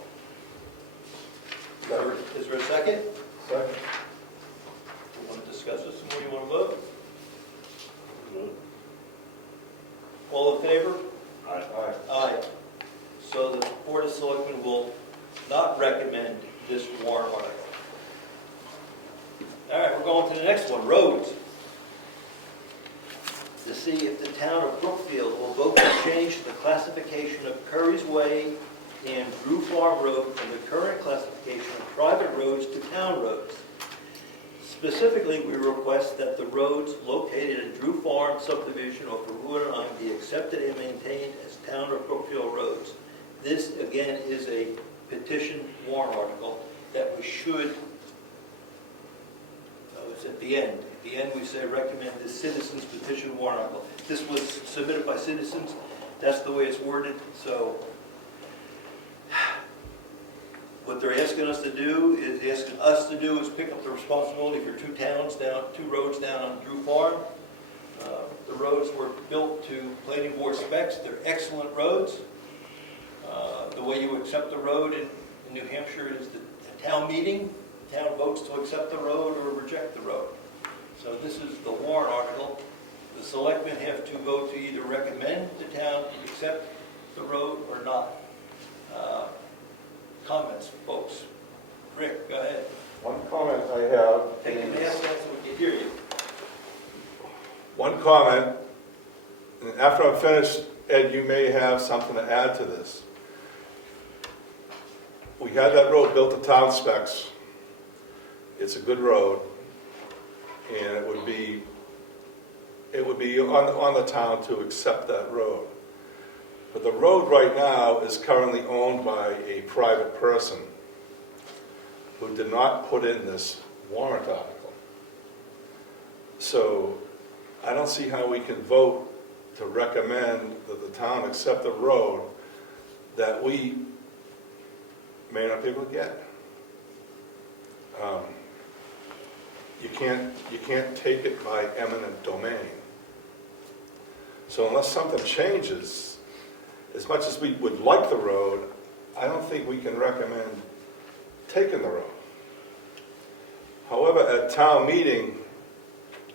Is there a second? Second. You want to discuss this and what you want to vote? Good. All in favor? Aye. Aye. So the Board of Selectmen will not recommend this warrant article. All right, we're going to the next one, roads. To see if the town of Brookfield will vote to change the classification of Curry's Way and Drew Farm Road from the current classification of private roads to town roads. Specifically, we request that the roads located in Drew Farm subdivision off of Route 9 be accepted and maintained as town of Brookfield roads. This, again, is a petition warrant article that we should, it's at the end. At the end, we say recommend the citizens petition warrant article. This was submitted by citizens. That's the way it's worded. So what they're asking us to do is pick up the responsibility for two roads down on Drew Farm. The roads were built to planning board specs. They're excellent roads. The way you accept the road in New Hampshire is the town meeting. The town votes to accept the road or reject the road. So this is the warrant article. The selectmen have to vote to either recommend the town accept the road or not. Comments, folks? Rick, go ahead. One comment I have. Take your mask off so we can hear you. One comment, and after I'm finished, Ed, you may have something to add to this. We had that road built to town specs. It's a good road, and it would be on the town to accept that road. But the road right now is currently owned by a private person who did not put in this warrant article. So I don't see how we can vote to recommend that the town accept the road that we may not be able to get. You can't take it by eminent domain. So unless something changes, as much as we would like the road, I don't think we can recommend taking the road. However, at town meeting,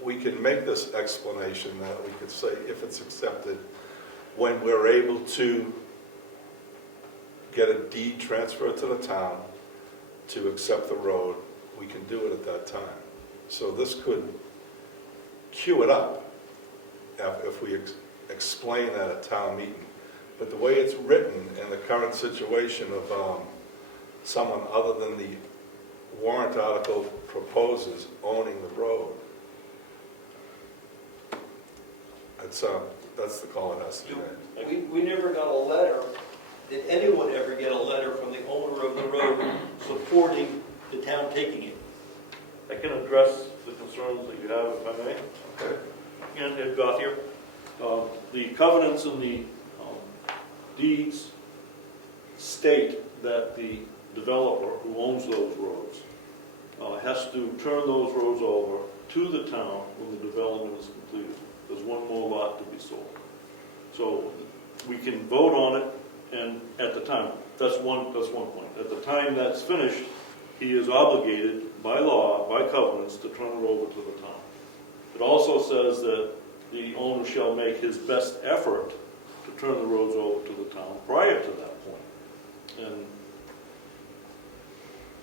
we can make this explanation that we could say if it's accepted, when we're able to get a deed transferred to the town to accept the road, we can do it at that time. So this could cue it up if we explain that at town meeting. But the way it's written in the current situation of someone other than the warrant article proposes owning the road, that's the call it has to be made. We never got a letter. Did anyone ever get a letter from the owner of the road supporting the town taking it? I can address the concerns that you have, if I may. Okay. Again, Ed Gothier. The covenants in the deeds state that the developer who owns those roads has to turn those roads over to the town when the development is completed. There's one more lot to be sold. So we can vote on it, and at the time, that's one point. At the time that's finished, he is obligated by law, by covenants, to turn it over to the town. It also says that the owner shall make his best effort to turn the roads over to the town prior to that point. And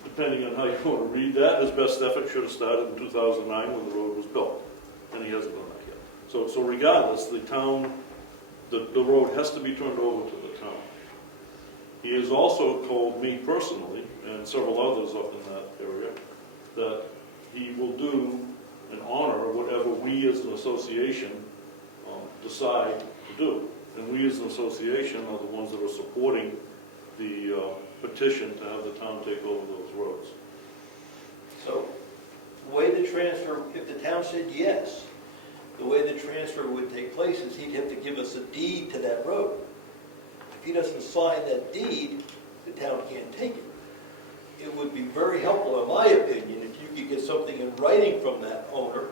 depending on how you want to read that, his best effort should have started in 2009 when the road was built, and he hasn't done that yet. So regardless, the town, the road has to be turned over to the town. He has also told me personally, and several others up in that area, that he will do and honor whatever we as an association decide to do. And we as an association are the ones that are supporting the petition to have the town take over those roads. So the way the transfer, if the town said yes, the way the transfer would take place is he'd have to give us a deed to that road. If he doesn't sign that deed, the town can't take it. It would be very helpful, in my opinion, if you could get something in writing from that owner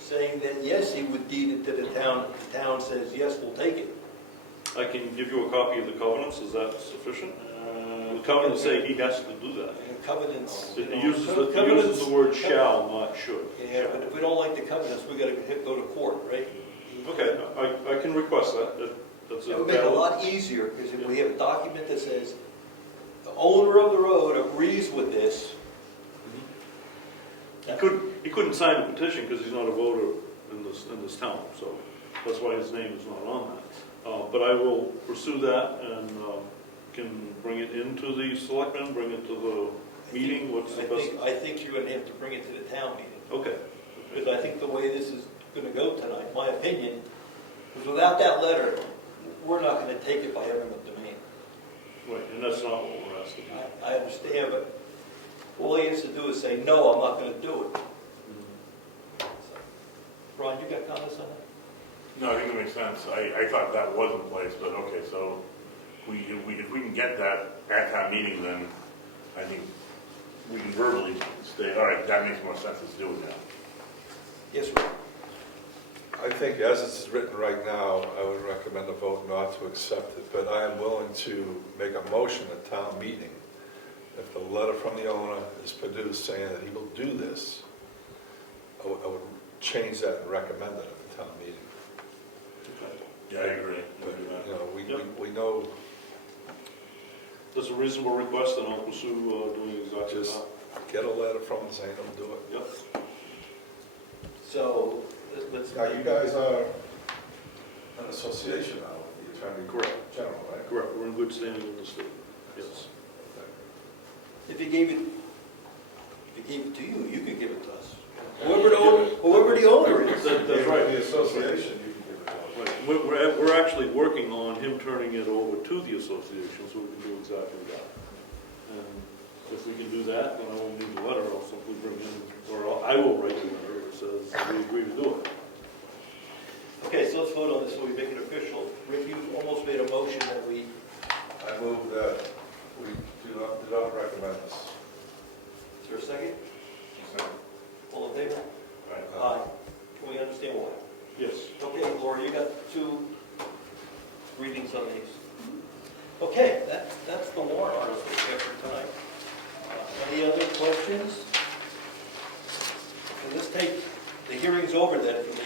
saying that yes, he would deed it to the town. If the town says yes, we'll take it. I can give you a copy of the covenants, is that sufficient? The covenants say he has to do that. And covenants. It you know, uses the, it covenants- uses the word shall, not should. Yeah, but if we don't like the covenants, we gotta go to court, right? Okay, I can request that. That's It would make it a lot easier, because if we have a document that says, the owner of the road agrees with this. He couldn't sign the petition because he's not a voter in this town, so that's why his name is not on that. But I will pursue that and can bring it into the selectmen, bring it to the meeting, what's the best? I think you're gonna have to bring it to the town meeting. Okay. Because I think the way this is gonna go tonight, my opinion, is without that letter, we're not gonna take it by eminent domain. Right, and that's not what we're asking. I understand, but all he has to do is say, no, I'm not gonna do it. Ron, you got comments on that? No, I think it makes sense. I thought that was in place, but okay, so if we can get that at town meeting, then I think we can verbally say, all right, that makes more sense, let's do it now. Yes, sir. I think as it's written right now, I would recommend a vote not to accept it, but I am willing to make a motion at town meeting. If the letter from the owner is produced saying that he will do this, I would change that and recommend it at the town meeting. Yeah, I agree. But, you know, Yep. we know, That's a reasonable request, and I'll pursue doing exactly just that. get a letter from him saying he'll do it. Yep. So, let's. Now, you guys are an association now with the Attorney General, right? Correct, we're in good standing with the state. Yes. If he gave it to you, you could give it to us. Whoever the owner is. That's right. The association, you can give it to us. Right. We're actually working on him turning it over to the association, so we can do exactly that. And if we can do that, then I won't need the letter, I'll simply bring in, or I will write a letter that says we agree to do it. Okay, so let's vote on this so we make it official. Rick, you almost made a motion that we, I move that we do not recommend this. is there a second? All in favor? Right. Aye. Can we understand why? Yes. Okay, Laura, you got 2 readings on these. Okay, that's the warrant article we have for tonight. Any other questions? Okay, let's take, the hearing's over then for the,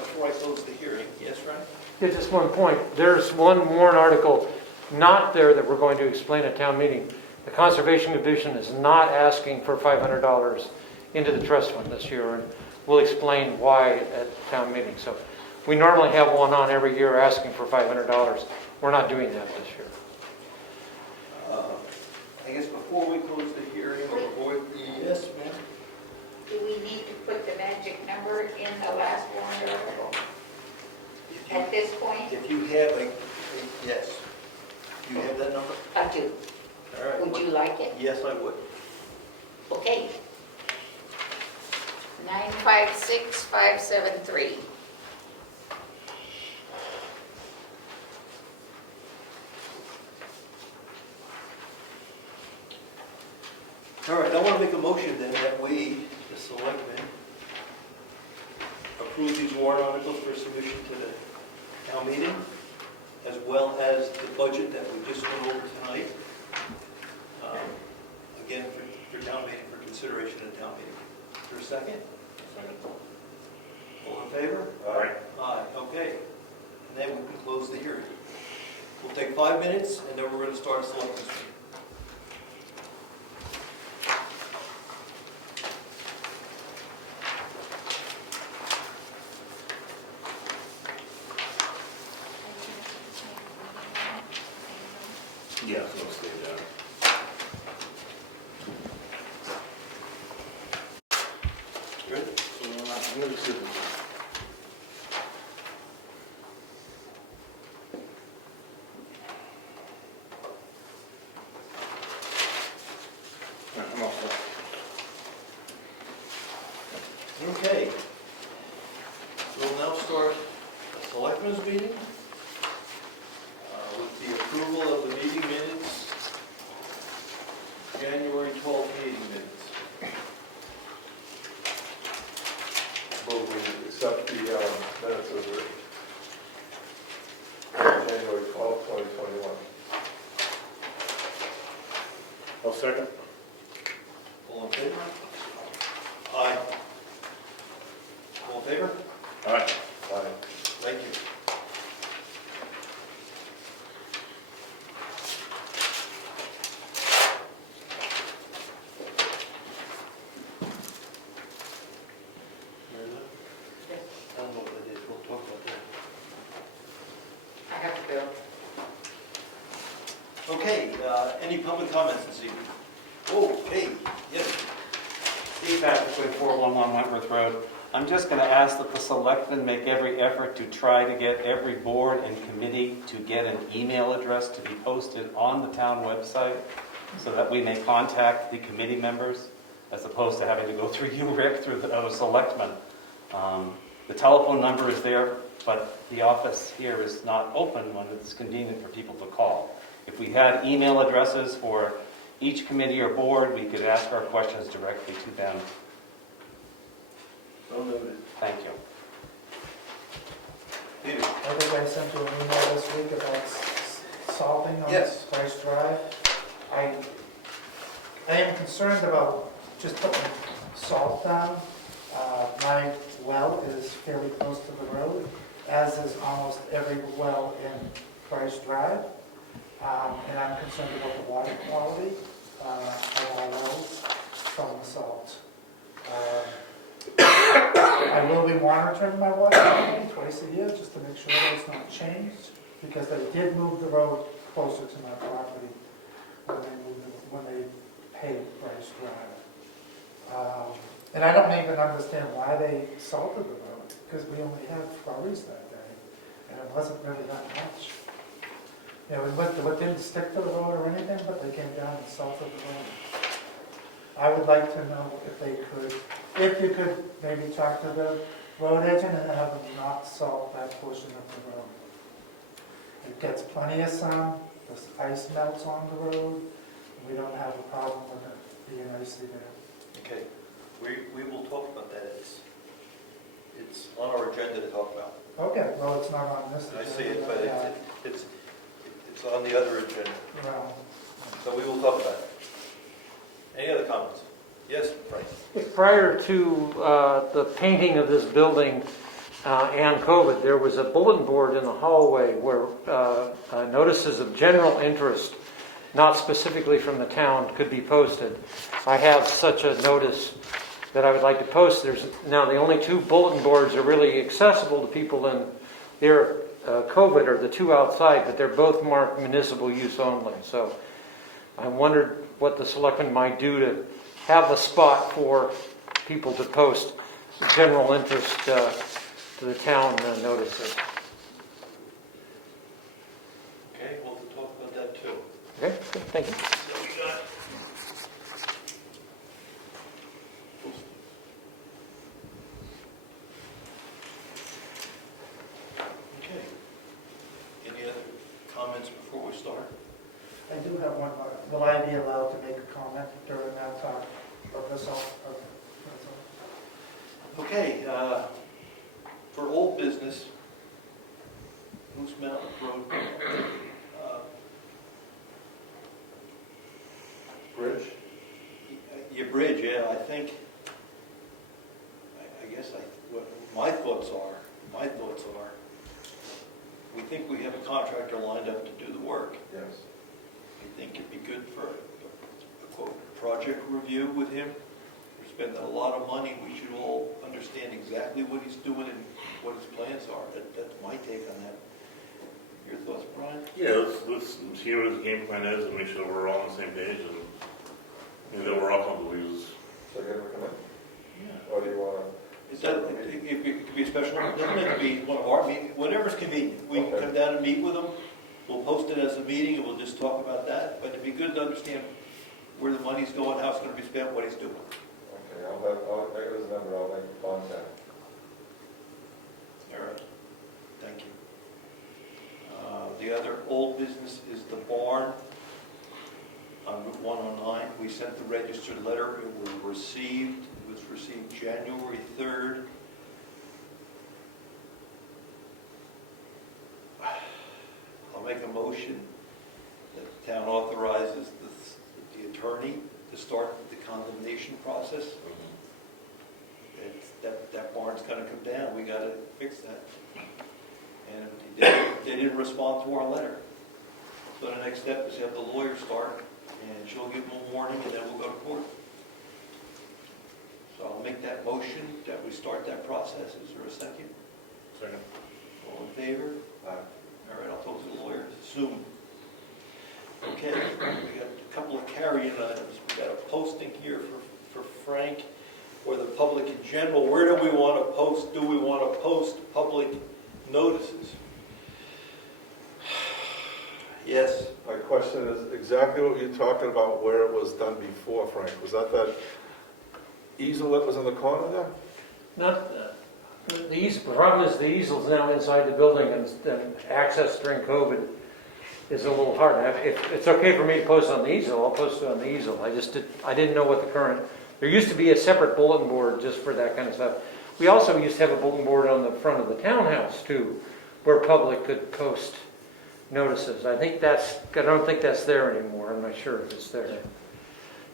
before I close the hearing. Yes, Ryan? Yeah, just one point. There's one warrant article not there that we're going to explain at town meeting. The Conservation Division is not asking for $500 into the trust fund this year, and we'll explain why at town meeting. So we normally have one on every year asking for $500. We're not doing that this year. I guess before we close the hearing, or before, yes, ma'am? Do we need to put the magic number in the last warrant article at this point? If you have yes. Do you have that number? I do. All right. Would you like it? Yes, I would. Okay. 956573. All right, I want to make a motion then that we, the selectmen, approve these warrant articles for submission to the town meeting, as well as the budget that we just went over tonight. Again, for town meeting, for consideration at town meeting. Is there a second? Second. All in favor? Aye. Aye, okay. And then we can close the hearing. We'll take 5 minutes, and then we're going to start a selectmen's meeting. Yeah, so let's stay down. Good? So I'm gonna sit. I'm all set. Okay. We'll now start a selectmen's meeting with the approval of the meeting minutes, January 12th meeting minutes. Both second. All in favor? Aye. All in favor? All right. Thank you. I don't know what it is, we'll talk about that. I have to go. Okay, any public comments this evening? Okay, yes. Steve Patrick, 411 Wentworth Road. I'm just going to ask that the selectmen make every effort to try to get every board and committee to get an email address to be posted on the town website so that we may contact the committee members as opposed to having to go through you, Rick, through the selectmen. The telephone number is there, but the office here is not open when it's convenient for people to call. If we had email addresses for each committee or board, we could ask our questions directly to them. So noted. Thank you. Peter? I think I sent you an email this week about salting on Yes. Price Drive. I am concerned about just putting salt down. My well is fairly close to the road, as is almost every well in Price Drive. And I'm concerned about the water quality of our wells from the salt. I will be monitoring my water quality twice a year just to make sure that it's not changed, because they did move the road closer to my property when they paved Price Drive. And I don't even understand why they salted the road, because we only had flurries that day, and it wasn't really that much. You know, it didn't stick to the road or anything, but they came down and salted the road. I would like to know if you could maybe talk to the road agent and have them not salt that portion of the road. It gets plenty of sun, the ice melts on the road, and we don't have a problem with it being icy there. Okay, we will talk about that. It's on our agenda to talk about. Okay, well, it's not on this. I see it, but it's on the other agenda, Well, so we will talk about it. Any other comments? Yes, Frank? Prior to the painting of this building and COVID, there was a bulletin board in the hallway where notices of general interest, not specifically from the town, could be posted. I have such a notice that I would like to post. There's now the only two bulletin boards are really accessible to people in their COVID are the two outside, but they're both marked municipal use only. So I wondered what the selectmen might do to have a spot for people to post general interest to the town notices. Okay, we'll talk about that too. Okay, good, thank you. So we got. Okay. Any other comments before we start? I do have one more. Will I be allowed to make a comment during that talk of this all? Okay, for old business, Moose Mountain Road. Bridge? Your bridge, yeah, I think, I guess what my thoughts are, we think we have a contractor lined up to do the work. Yes. I think it'd be good for a quote, project review with him. We're spending a lot of money, we should all understand exactly what he's doing and what his plans are. That's my take on that. Your thoughts, Brian? Yeah, let's hear what his game plan is and make sure we're all on the same page and that we're all comfortable with this. So you're going to come in? Yeah. Or do you want to? Is that, it could be a special, it doesn't have to be one of our meetings, whatever's convenient. We can Okay. come down and meet with them. We'll post it as a meeting and we'll just talk about that. But it'd be good to understand where the money's going, how it's going to be spent, what he's doing. Okay, I got his number, I'll make contact. All right. Thank you. The other old business is the barn on Route 109. We sent the registered letter. It was received January 3rd. I'll make a motion that the town authorizes the the attorney to start the condemnation process. That barn's gonna come down, we gotta fix that. And they didn't respond to our letter. So the next step is have the lawyer start, and she'll give them a warning, and then we'll go to court. So I'll make that motion that we start that process. Is there a second? Second. All in favor? Aye. All right, I'll talk to the lawyer soon. Okay, we got a couple of carrying items. We got a posting here for Frank, or the public in general. Where do we want to post? Do we want to post public notices? Yes. My question is exactly what you're talking about, where it was done before, Frank. Was that easel that was in the corner there? Not, the easel, the problem is the easel's now inside the building, and access during COVID is a little hard. If it's okay for me to post on the easel, I'll post it on the easel. I didn't know what the current, there used to be a separate bulletin board just for that kind of stuff. We also used to have a bulletin board on the front of the townhouse too, where public could post notices. I don't think that's there anymore. I'm not sure if it's there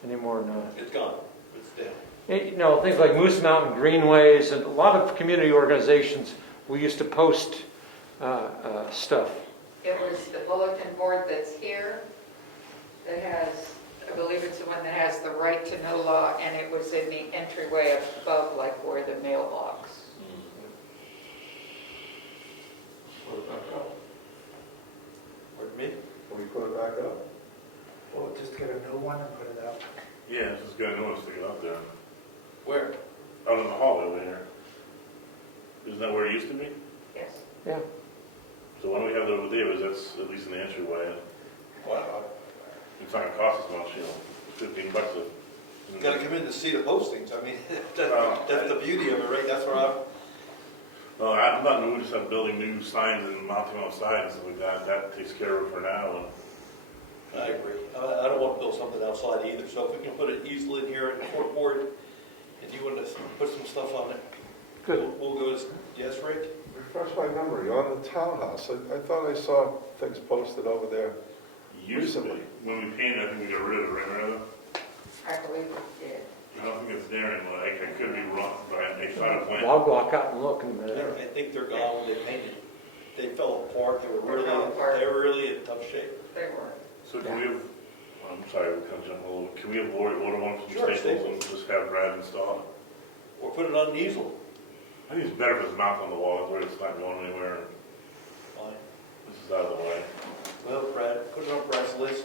anymore or not. It's gone. It's down. Things like Moose Mountain Greenways and a lot of community organizations, we used to post stuff. It was the bulletin board that's here that has, I believe it's the one that has the right to know law, and it was in the entryway above, like where the mailbox. Put it back up. Pardon me? Can we put it back up? Or just get a new one and put it up. Yeah, it's just got no one to stick it up there. Where? Out in the hallway over here. Isn't that where it used to be? Yes. Yeah. So why don't we have that over there, because that's at least in the entryway. Wow. It's not gonna cost us much, $15 a... You gotta come in to see the postings. I mean, that's the beauty of it, right? That's where Well, I'm not in the mood to start building new signs and mounting them outside and stuff like that. That takes care of it for now. I agree. I don't want to build something outside either. So if we can put an easel in here and a corkboard, and you want to put some stuff on it, Good. we'll go to, yes, Rick? Refresh my memory, on the townhouse, I thought I saw things posted over there. Used to be. Recently. When we painted, I think we got rid of it, right, Rhonda? I believe it did. I don't think it's there anymore. I could be wrong, but I thought it went. I'll walk out and look in a minute. I think they're gone when they painted. They fell apart. They were They fell really in tough shape. They were. So can we have, I'm sorry, we're kind of jumping a little. Can we have order one from Sure, Staples and just have Brad install it? Or put it on an easel. I think it's better if it's mounted on the wall, where it's not going anywhere. Fine. This is out of the way. Well, Brad, put it on Brad's list.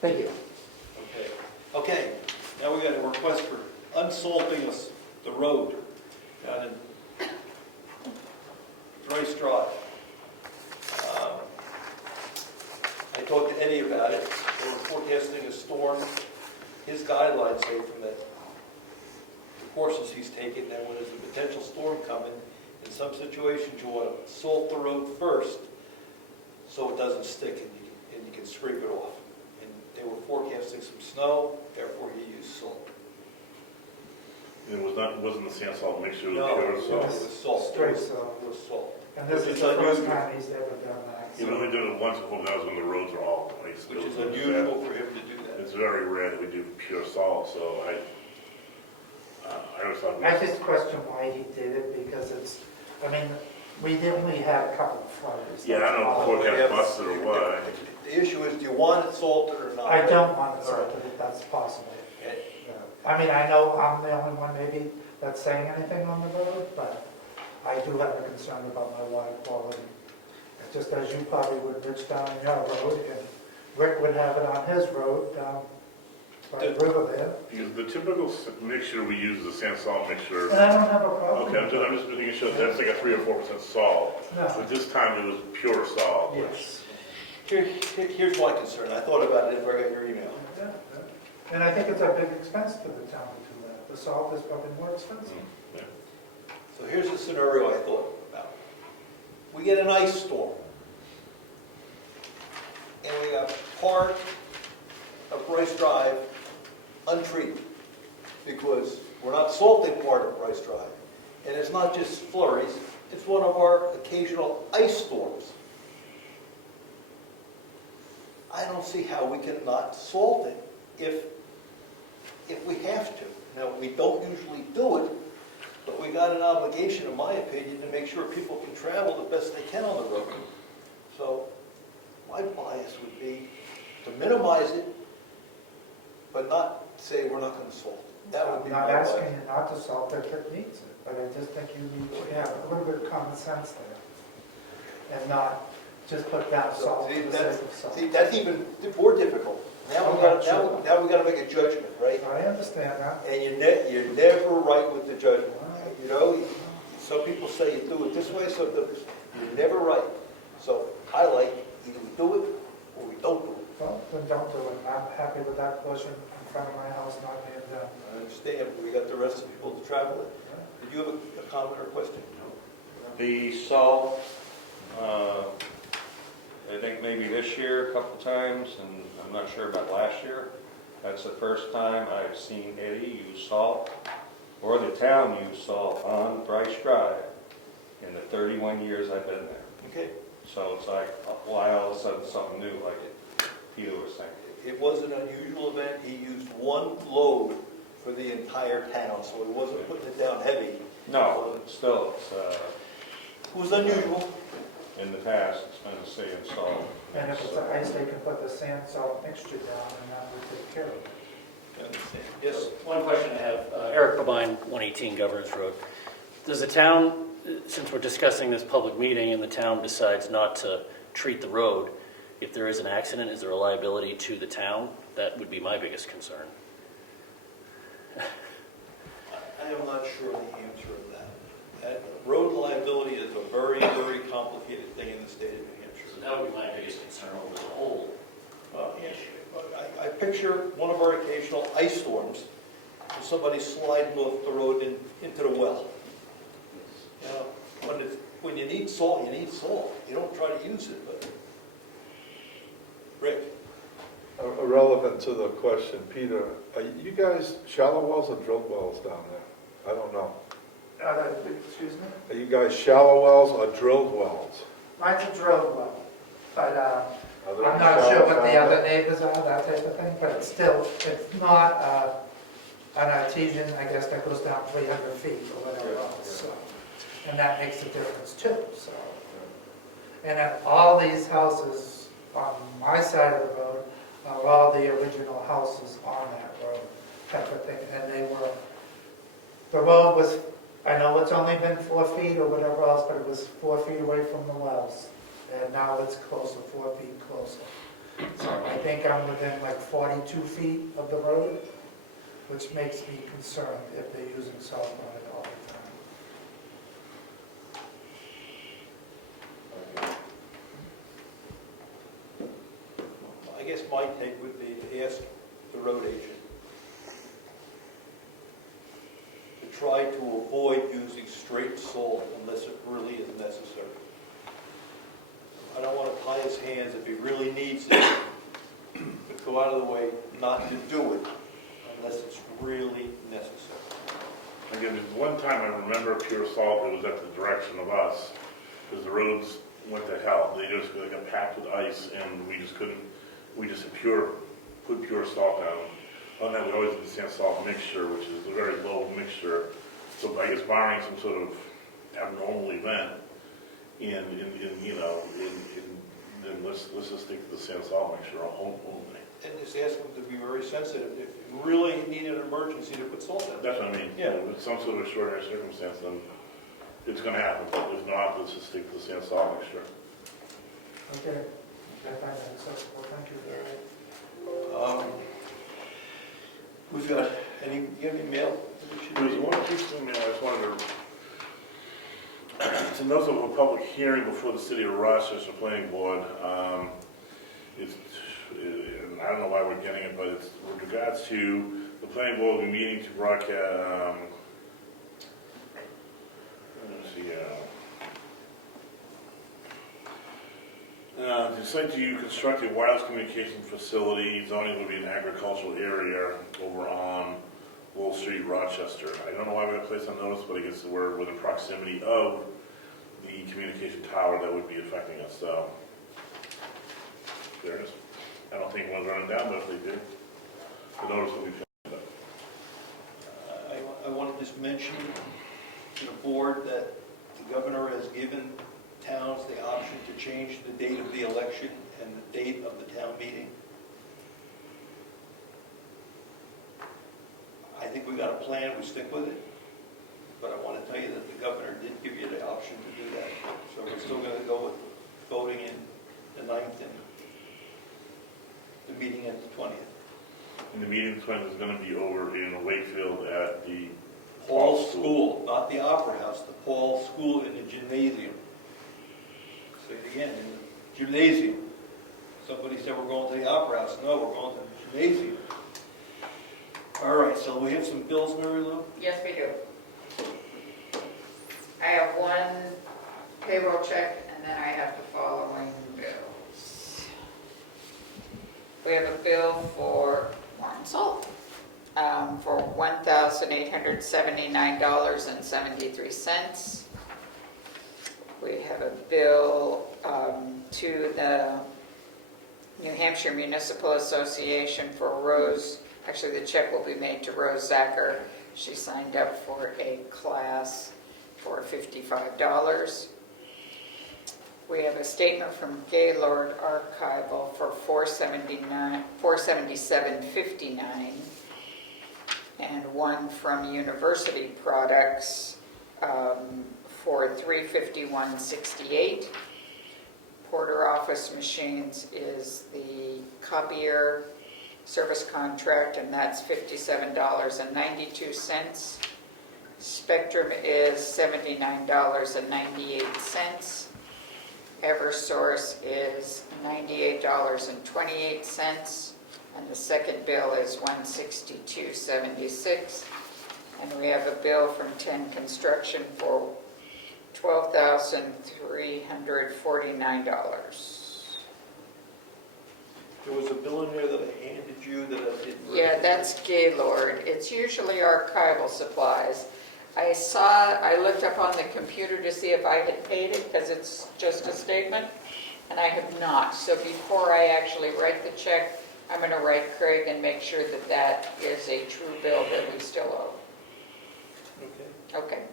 Thank you. Okay. Okay, now we got a request for unsalting the road down in Bryce Drive. I talked to Eddie about it. They were forecasting a storm. His guidelines say from the courses he's taken that when there's a potential storm coming, in some situations you want to salt the road first so it doesn't stick and you can scrape it off. And they were forecasting some snow, therefore he used salt. And it wasn't the sand salt mixture, it was No, pure it salt. was salt. Straight It was- salt. It was salt. And this Which is is the first unusual. time he's ever done that. You only did it once before, that was when the roads were all ice. Which is unusual for him to do that. It's very rare that we do pure salt, so I always thought. I just question why he did it, because it's, I mean, we only had a couple of flurries. Yeah, I don't know if the forecast busted or what. The issue is, do you want it salted or not? I don't want it salted if that's possible. Okay. I mean, I know I'm the only one maybe that's saying anything on the road, but I do have a concern about my water quality. Just as you probably would Rich down your road, and Rick would have it on his road down by the river there. Because the typical mixture we use is a sand salt mixture. And I don't have a problem. Okay, I'm just making sure that's like a 3 or 4% salt. No. But this time it was pure salt. Yes. Here's my concern. I thought about it after I got your email. Yeah, yeah. And I think it's a big expense to the town to do that. The salt is probably more expensive. Yeah. So here's the scenario I thought about. We get an ice storm. And we got part of Bryce Drive untreated because we're not salting part of Bryce Drive. And it's not just flurries, it's one of our occasional ice storms. I don't don't see how we can not salt it if we have to. Now, we don't usually do it, but we got an obligation, in my opinion, to make sure people can travel the best they can on the road. So my bias would be to minimize it, but not say we're not going to salt it. That would be I'm not my bias. asking you not to salt if it needs it, but I just think you need to have a little bit of common sense there. And not just put down salt for the sake of salt. See, that's even more difficult. Now we got to make a judgment, right? I understand that. And you're never right with the judgment. You know, some people say you do it this way, some others. You're never right. So I like either we do it or we don't do it. Well, then don't do it. I'm happy with that portion in front of my house not being done. I understand, but we got the rest of the people to travel it. Did you have a comment or a question? The salt, I think maybe this year a couple times, and I'm not sure about last year. That's the first time I've seen Eddie use salt, or the town use salt on Bryce Drive in the 31 years I've been there. Okay. So it's like, why all of a sudden something new, like Peter was saying. It was an unusual event. He used one load for the entire town, so he wasn't putting it down heavy. No, but still, it's, It was unusual. in the past, it's been a sand salt. And if it's ice, they can put the sand salt mixture down and that will take care of it. I understand. Yes. One question I have, Eric Babine, 118 Governors Road. Does the town, since we're discussing this public meeting and the town decides not to treat the road, if there is an accident, is there a liability to the town? That would be my biggest concern. I am not sure the answer of that. Road liability is a very, very complicated thing in the state of New Hampshire. So that would be my biggest concern over the whole issue. I picture one of our occasional ice storms, with somebody sliding off the road into the well. You know, when you need salt, you need salt. You don't try to use it, but... Rick? Irrelevant to the question, Peter, are you guys shallow wells or drilled wells down there? I don't know. Excuse me? Are you guys shallow wells or drilled wells? Mine's a drilled well, but Are there I'm any not sure shallows what down the there? other neighbors are, that type of thing, but it's still, it's not an artesian, I guess, that goes down 300 feet or whatever else, so. And that makes a difference too, so. And all these houses on my side of the road are all the original houses on that road, type of thing, and the road was, I know it's only been 4 feet or whatever else, but it was 4 feet away from the wells. And now it's closer, 4 feet closer. So I think I'm within like 42 feet of the road, which makes me concerned if they're using salt on it all the time. I guess my take would be to ask the road agent to try to avoid using straight salt unless it really is necessary. I don't want to tie his hands if he really needs it, but go out of the way not to do it unless it's really necessary. Again, one time I remember pure salt, it was at the direction of us, because the roads went to hell. They just got packed with ice, and we just couldn't, we just put pure salt down. On that, we always did the sand salt mixture, which is a very low mixture. So I guess barring some sort of abnormal event, then let's just stick to the sand salt mixture only. And just ask him to be very sensitive. If you really need an emergency, to put salt in. That's what I mean. Yeah. With some sort of extraordinary circumstance, then it's going to happen. If not, let's just stick to the sand salt mixture. Okay. I find that acceptable. Thank you. We've got you have any mail? There was one piece of email I just wanted to, it's a notice of a public hearing before the City of Rochester Planning Board. I don't know why we're getting it, but it's with regards to the planning board will be meeting to broadcast, to decide to construct a wireless communication facility. Zoning will be an agricultural area over on Wall Street, Rochester. I don't know why we got placed on notice, but I guess we're within proximity of the communication tower that would be affecting us. So there it is. I don't think one's running down, but if they did, the notice will be filled up. I want to just mention to the board that the governor has given towns the option to change the date of the election and the date of the town meeting. I think we got a plan, we stick with it, but I want to tell you that the governor did give you the option to do that. So we're still going to go with voting in the 9th and the meeting at the 20th. And the meeting point is going to be over in Wakefield at the Paul School, not the Opera House, the Paul School in the gymnasium. Say it again, in the gymnasium. Somebody said we're going to the Opera House. No, we're going to the gymnasium. All right, so we have some bills, Mary Lou? Yes, we do. I have one payroll check, and then I have the following bills. We have a bill for warrant salt for $1,879.73. We have a bill to the New Hampshire Municipal Association for Rose. Actually, the check will be made to Rose Zacher. She signed up for a class for $55. We have a statement from Gaylord Archival for $477.59, and one from University Products for $351.68. Porter Office Machines is the copier service contract, and that's $57.92. Spectrum is $79.98. Eversource is $98.28, and the second bill is $162.76. And we have a bill from 10 Construction for $12,349. There was a bill in there that I handed you that I didn't. Yeah, that's Gaylord. It's usually archival supplies. I looked up on the computer to see if I had paid it, because it's just a statement, and I have not. So before I actually write the check, I'm going to write Craig and make sure that that is a true bill that we still owe. Okay. Okay.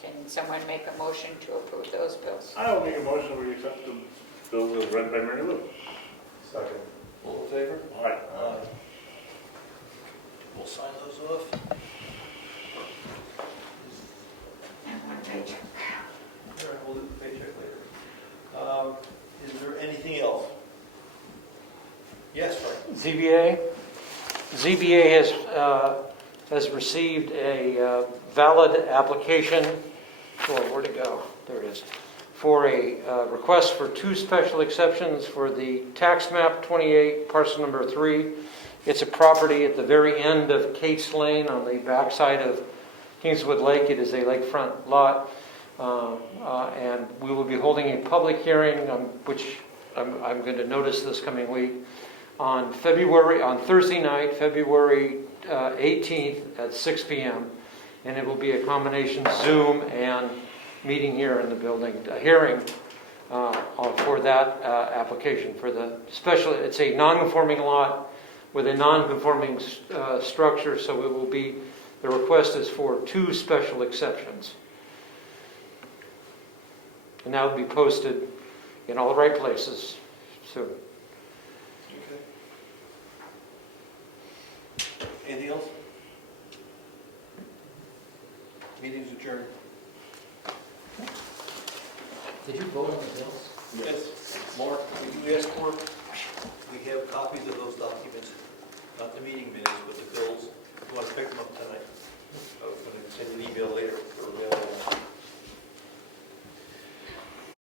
Can someone make a motion to approve those bills? I will make a motion we accept the bill as read by Mary Lou. Second. All in favor? All right. We'll sign those off. And one paycheck. All right, we'll do the paycheck later. Is there anything else? Yes, Frank? ZBA has received a valid application for, where'd it go? There it is. For a request for 2 special exceptions for the tax map 28, parcel number 3. It's a property at the very end of Cates Lane on the backside of Kingswood Lake. It is a lakefront lot, and we will be holding a public hearing, which I'm going to notice this coming week, on Thursday night, February 18th at 6 p.m. And it will be a combination Zoom and meeting here in the building, a hearing for that application for the special. It's a non-conforming lot with a non-conforming structure, so it will be. The request is for 2 special exceptions, and that will be posted in all the right places soon. Okay. Anything else? Meeting's adjourned. Did you vote on the bills? Yes. Mark, we asked for, we have copies of those documents, not the meeting minutes, but the bills.